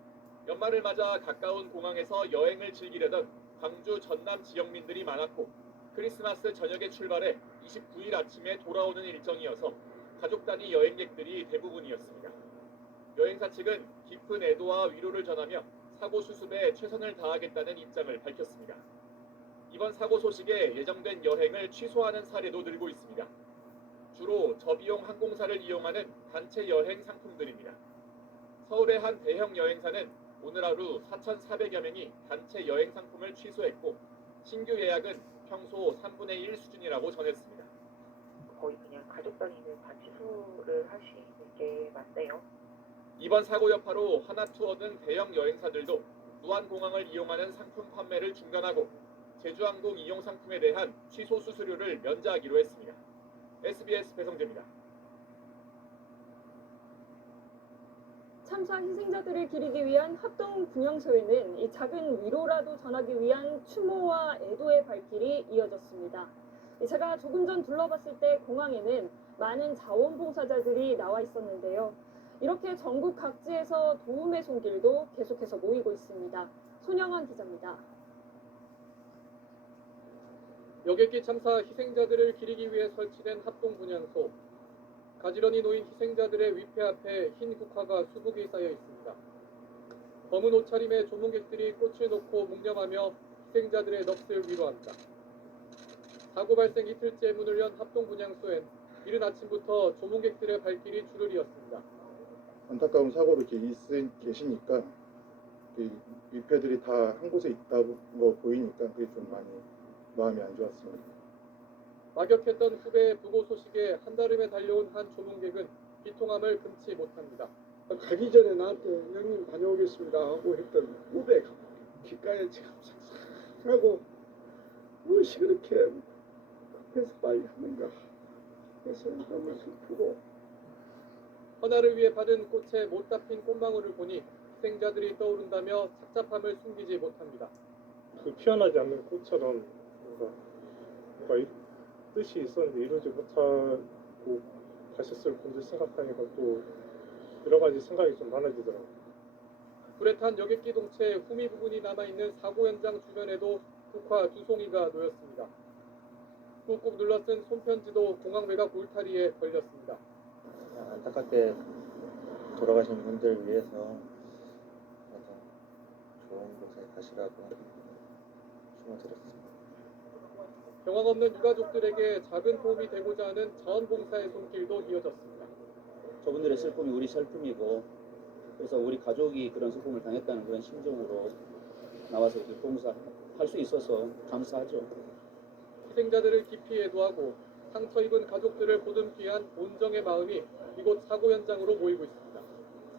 연말을 맞아 가까운 공항에서 여행을 즐기려던 광주 전남 지역민들이 많았고 크리스마스 저녁에 출발해 29일 아침에 돌아오는 일정이어서 가족 단위 여행객들이 대부분이었습니다. 여행사 측은 깊은 애도와 위로를 전하며 사고 수습에 최선을 다하겠다는 입장을 밝혔습니다. 이번 사고 소식에 예정된 여행을 취소하는 사례도 늘고 있습니다. 주로 저비용 항공사를 이용하는 단체 여행 상품들입니다. 서울의 한 대형 여행사는 오늘 하루 4,400여 명이 단체 여행 상품을 취소했고 신규 예약은 평소 3분의 1 수준이라고 전했습니다. 거의 그냥 가족 단위는 다 취소를 하시는 게 맞네요. 이번 사고 여파로 하나투어 등 대형 여행사들도 무안공항을 이용하는 상품 판매를 중단하고 제주항공 이용 상품에 대한 취소 수수료를 면제하기로 했습니다. SBS 배성재입니다. 참사 희생자들을 기리기 위한 합동분향소에는 이 작은 위로라도 전하기 위한 추모와 애도의 발길이 이어졌습니다. 제가 조금 전 둘러봤을 때 공항에는 많은 자원봉사자들이 나와 있었는데요. 이렇게 전국 각지에서 도움의 손길도 계속해서 모이고 있습니다. 손영환 기자입니다. 여객기 참사 희생자들을 기리기 위해 설치된 합동분향소. 가지런히 놓인 희생자들의 위패 앞에 흰 국화가 수북이 쌓여 있습니다. 검은 옷차림의 조문객들이 꽃을 놓고 묵념하며 희생자들의 넋을 위로합니다. 사고 발생 이틀째 문을 연 합동분향소엔 이른 아침부터 조문객들의 발길이 줄을 이었습니다. 안타까운 사고로 이렇게 계시니까 위패들이 다 한 곳에 있다고 보이니까 그게 좀 많이 마음이 안 좋았습니다. 막역했던 후배의 부고 소식에 한달음에 달려온 한 조문객은 비통함을 금치 못합니다. 가기 전에 나한테 형님 다녀오겠습니다 하고 했던 후배가 귓가에 참 상상하고 무엇이 그렇게 급해서 빨리 하는가 해서 너무 슬프고 헌화를 위해 받은 꽃에 못다 핀 꽃망울을 보니 희생자들이 떠오른다며 착잡함을 숨기지 못합니다. 그 피어나지 않는 꽃처럼 뭔가 뜻이 있었는데 이루지 못하고 가셨을 분들 생각하니까 또 여러 가지 생각이 좀 많아지더라고요. 불에 탄 여객기 동체 후미 부분이 남아있는 사고 현장 주변에도 국화 2송이가 놓였습니다. 꾹꾹 눌러쓴 손편지도 공항 외곽 울타리에 걸렸습니다. 안타깝게 돌아가신 분들 위해서 좋은 곳에 가시라고 추모드렸습니다. 경황 없는 유가족들에게 작은 도움이 되고자 하는 자원봉사의 손길도 이어졌습니다. 저분들의 슬픔이 우리 슬픔이고 그래서 우리 가족이 그런 슬픔을 당했다는 그런 심정으로 나와서 이렇게 봉사할 수 있어서 감사하죠. 희생자들을 깊이 애도하고 상처 입은 가족들을 보듬기 위한 온정의 마음이 이곳 사고 현장으로 모이고 있습니다.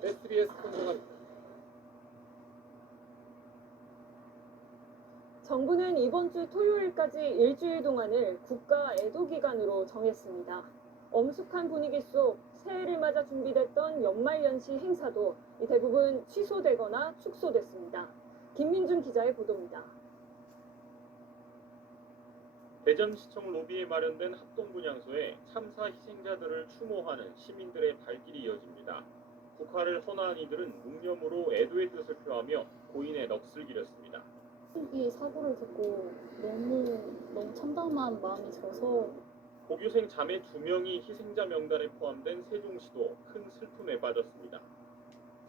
SBS 손정환입니다. 정부는 이번 주 토요일까지 일주일 동안을 국가 애도 기간으로 정했습니다. 엄숙한 분위기 속 새해를 맞아 준비됐던 연말연시 행사도 대부분 취소되거나 축소됐습니다. 김민준 기자의 보도입니다. 대전시청 로비에 마련된 합동분향소에 참사 희생자들을 추모하는 시민들의 발길이 이어집니다. 국화를 헌화한 이들은 묵념으로 애도의 뜻을 표하며 고인의 넋을 기렸습니다. 이 사고를 듣고 너무 참담한 마음이 들어서 고교생 자매 2명이 희생자 명단에 포함된 세종시도 큰 슬픔에 빠졌습니다.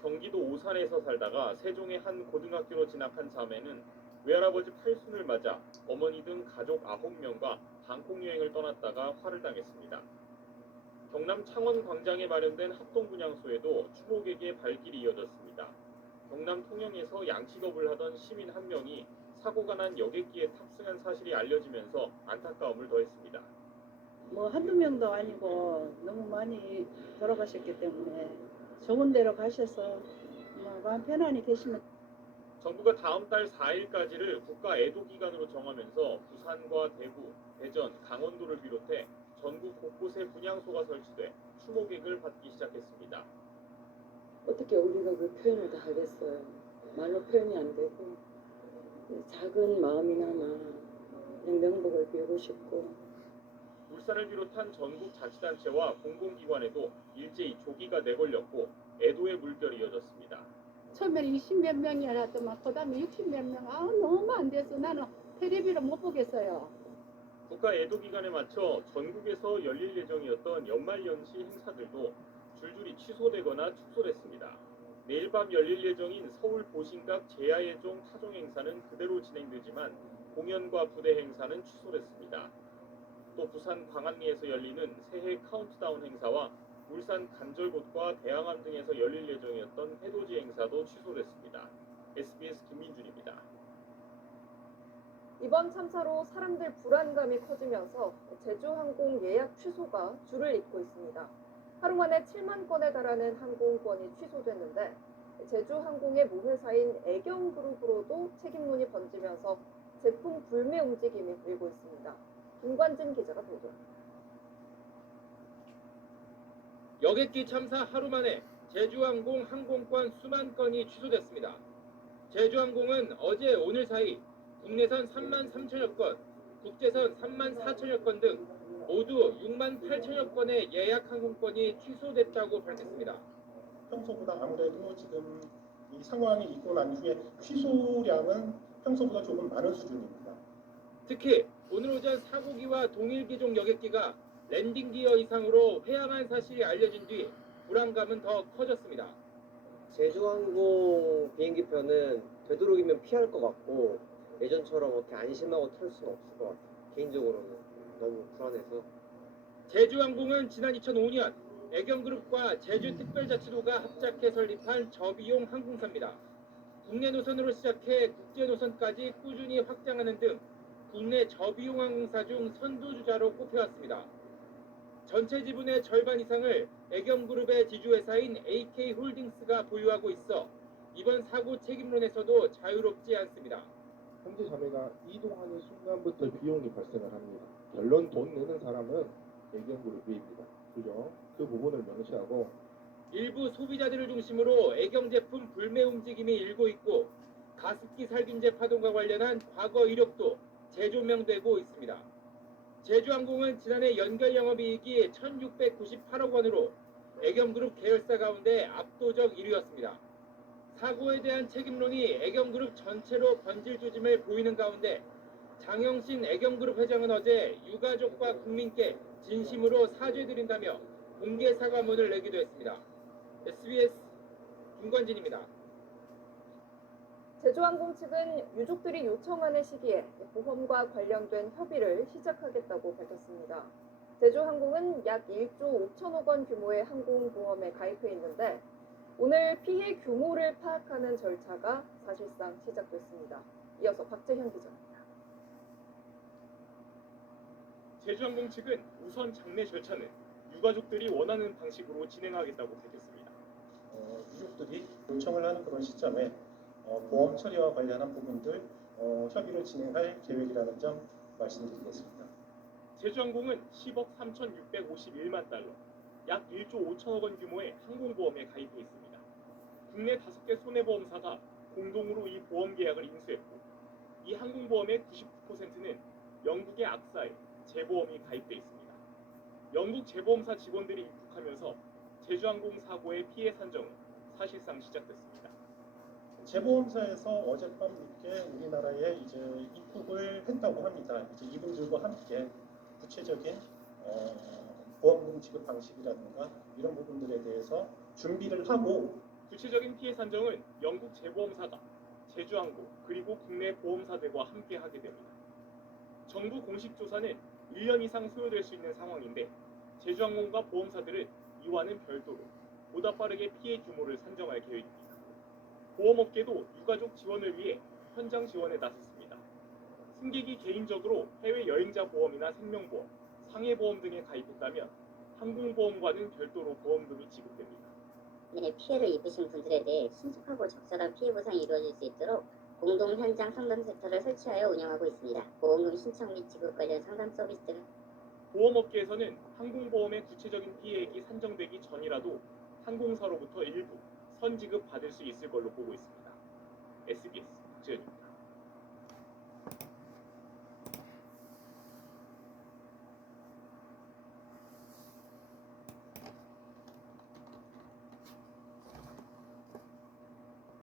경기도 오산에서 살다가 세종의 한 고등학교로 진학한 자매는 외할아버지 팔순을 맞아 어머니 등 가족 9명과 방콕 여행을 떠났다가 화를 당했습니다. 경남 창원 광장에 마련된 합동분향소에도 추모객의 발길이 이어졌습니다. 경남 통영에서 양식업을 하던 시민 한 명이 사고가 난 여객기에 탑승한 사실이 알려지면서 안타까움을 더했습니다. 뭐 한두 명도 아니고 너무 많이 돌아가셨기 때문에 좋은 데로 가셔서 마음 편안히 계시면. 정부가 다음 달 4일까지를 국가 애도 기간으로 정하면서 부산과 대구, 대전, 강원도를 비롯해 전국 곳곳에 분향소가 설치돼 추모객을 받기 시작했습니다. 어떻게 우리가 그 표현을 다 하겠어요. 말로 표현이 안 되고 작은 마음이나마 그냥 명복을 빌고 싶고. 울산을 비롯한 전국 자치단체와 공공기관에도 일제히 조기가 내걸렸고 애도의 물결이 이어졌습니다. 처음에는 20몇 명이 알았더만 그다음에 60몇 명. 너무 안 돼서 나는 텔레비를 못 보겠어요. 국가 애도 기간에 맞춰 전국에서 열릴 예정이었던 연말연시 행사들도 줄줄이 취소되거나 축소됐습니다. 내일 밤 열릴 예정인 서울 보신각 제야예종 타종 행사는 그대로 진행되지만 공연과 부대 행사는 취소됐습니다. 또 부산 광안리에서 열리는 새해 카운트다운 행사와 울산 간절곶과 대항암 등에서 열릴 예정이었던 해돋이 행사도 취소됐습니다. SBS 김민준입니다. 이번 참사로 사람들 불안감이 커지면서 제주항공 예약 취소가 줄을 잇고 있습니다. 하루 만에 7만 건에 달하는 항공권이 취소됐는데 제주항공의 모회사인 애경그룹으로도 책임론이 번지면서 제품 불매 움직임이 일고 있습니다. 김관진 기자가 보도합니다. 여객기 참사 하루 만에 제주항공 항공권 수만 건이 취소됐습니다. 제주항공은 어제 오늘 사이 국내선 3만 3천여 건, 국제선 3만 4천여 건 등 모두 6만 8천여 건의 예약 항공권이 취소됐다고 밝혔습니다. 평소보다 아무래도 지금 이 상황이 있고 난 후에 취소량은 평소보다 조금 많은 수준입니다. 특히 오늘 오전 사고기와 동일기종 여객기가 랜딩 기어 이상으로 회항한 사실이 알려진 뒤 불안감은 더 커졌습니다. 제주항공 비행기표는 되도록이면 피할 것 같고 예전처럼 그렇게 안심하고 탈 수는 없을 것 같아요. 개인적으로는 너무 불안해서. 제주항공은 지난 2005년 애경그룹과 제주특별자치도가 합작해 설립한 저비용 항공사입니다. 국내 노선으로 시작해 국제 노선까지 꾸준히 확장하는 등 국내 저비용 항공사 중 선두주자로 꼽혀왔습니다. 전체 지분의 절반 이상을 애경그룹의 지주회사인 AK홀딩스가 보유하고 있어 이번 사고 책임론에서도 자유롭지 않습니다. 현재 자매가 이동하는 순간부터 비용이 발생을 합니다. 결론 돈 내는 사람은 애경그룹입니다. 그죠? 그 부분을 명시하고 일부 소비자들을 중심으로 애경 제품 불매 움직임이 일고 있고 가습기 살균제 파동과 관련한 과거 이력도 재조명되고 있습니다. 제주항공은 지난해 연결 영업이익이 1,698억 원으로 애경그룹 계열사 가운데 압도적 1위였습니다. 사고에 대한 책임론이 애경그룹 전체로 번질 조짐을 보이는 가운데 장영신 애경그룹 회장은 어제 유가족과 국민께 진심으로 사죄드린다며 공개 사과문을 내기도 했습니다. SBS 김관진입니다. 제주항공 측은 유족들이 요청하는 시기에 보험과 관련된 협의를 시작하겠다고 밝혔습니다. 제주항공은 약 1조 5천억 원 규모의 항공보험에 가입해 있는데 오늘 피해 규모를 파악하는 절차가 사실상 시작됐습니다. 이어서 박재현 기자입니다. 제주항공 측은 우선 장례 절차는 유가족들이 원하는 방식으로 진행하겠다고 밝혔습니다. 유족들이 요청을 하는 그런 시점에 보험 처리와 관련한 부분들 협의를 진행할 계획이라는 점 말씀드리겠습니다. 제주항공은 10억 3,651만 달러, 약 1조 5천억 원 규모의 항공보험에 가입해 있습니다. 국내 5개 손해보험사가 공동으로 이 보험 계약을 인수했고 이 항공보험의 99%는 영국의 악사에 재보험이 가입돼 있습니다. 영국 재보험사 직원들이 입국하면서 제주항공 사고의 피해 산정은 사실상 시작됐습니다. 재보험사에서 어젯밤 늦게 우리나라에 이제 입국을 했다고 합니다. 이제 이분들과 함께 구체적인 보험금 지급 방식이라든가 이런 부분들에 대해서 준비를 하고 구체적인 피해 산정은 영국 재보험사가 제주항공 그리고 국내 보험사들과 함께 하게 됩니다. 정부 공식 조사는 1년 이상 소요될 수 있는 상황인데 제주항공과 보험사들은 이와는 별도로 보다 빠르게 피해 규모를 산정할 계획입니다. 보험업계도 유가족 지원을 위해 현장 지원에 나섰습니다. 승객이 개인적으로 해외 여행자 보험이나 생명보험, 상해보험 등에 가입했다면 항공보험과는 별도로 보험금이 지급됩니다. 피해를 입으신 분들에 대해 신속하고 적절한 피해 보상이 이루어질 수 있도록 공동 현장 상담센터를 설치하여 운영하고 있습니다. 보험금 신청 및 지급 관련 상담 서비스 등 보험업계에서는 항공보험의 구체적인 피해액이 산정되기 전이라도 항공사로부터 일부 선지급 받을 수 있을 걸로 보고 있습니다. SBS 박재현입니다.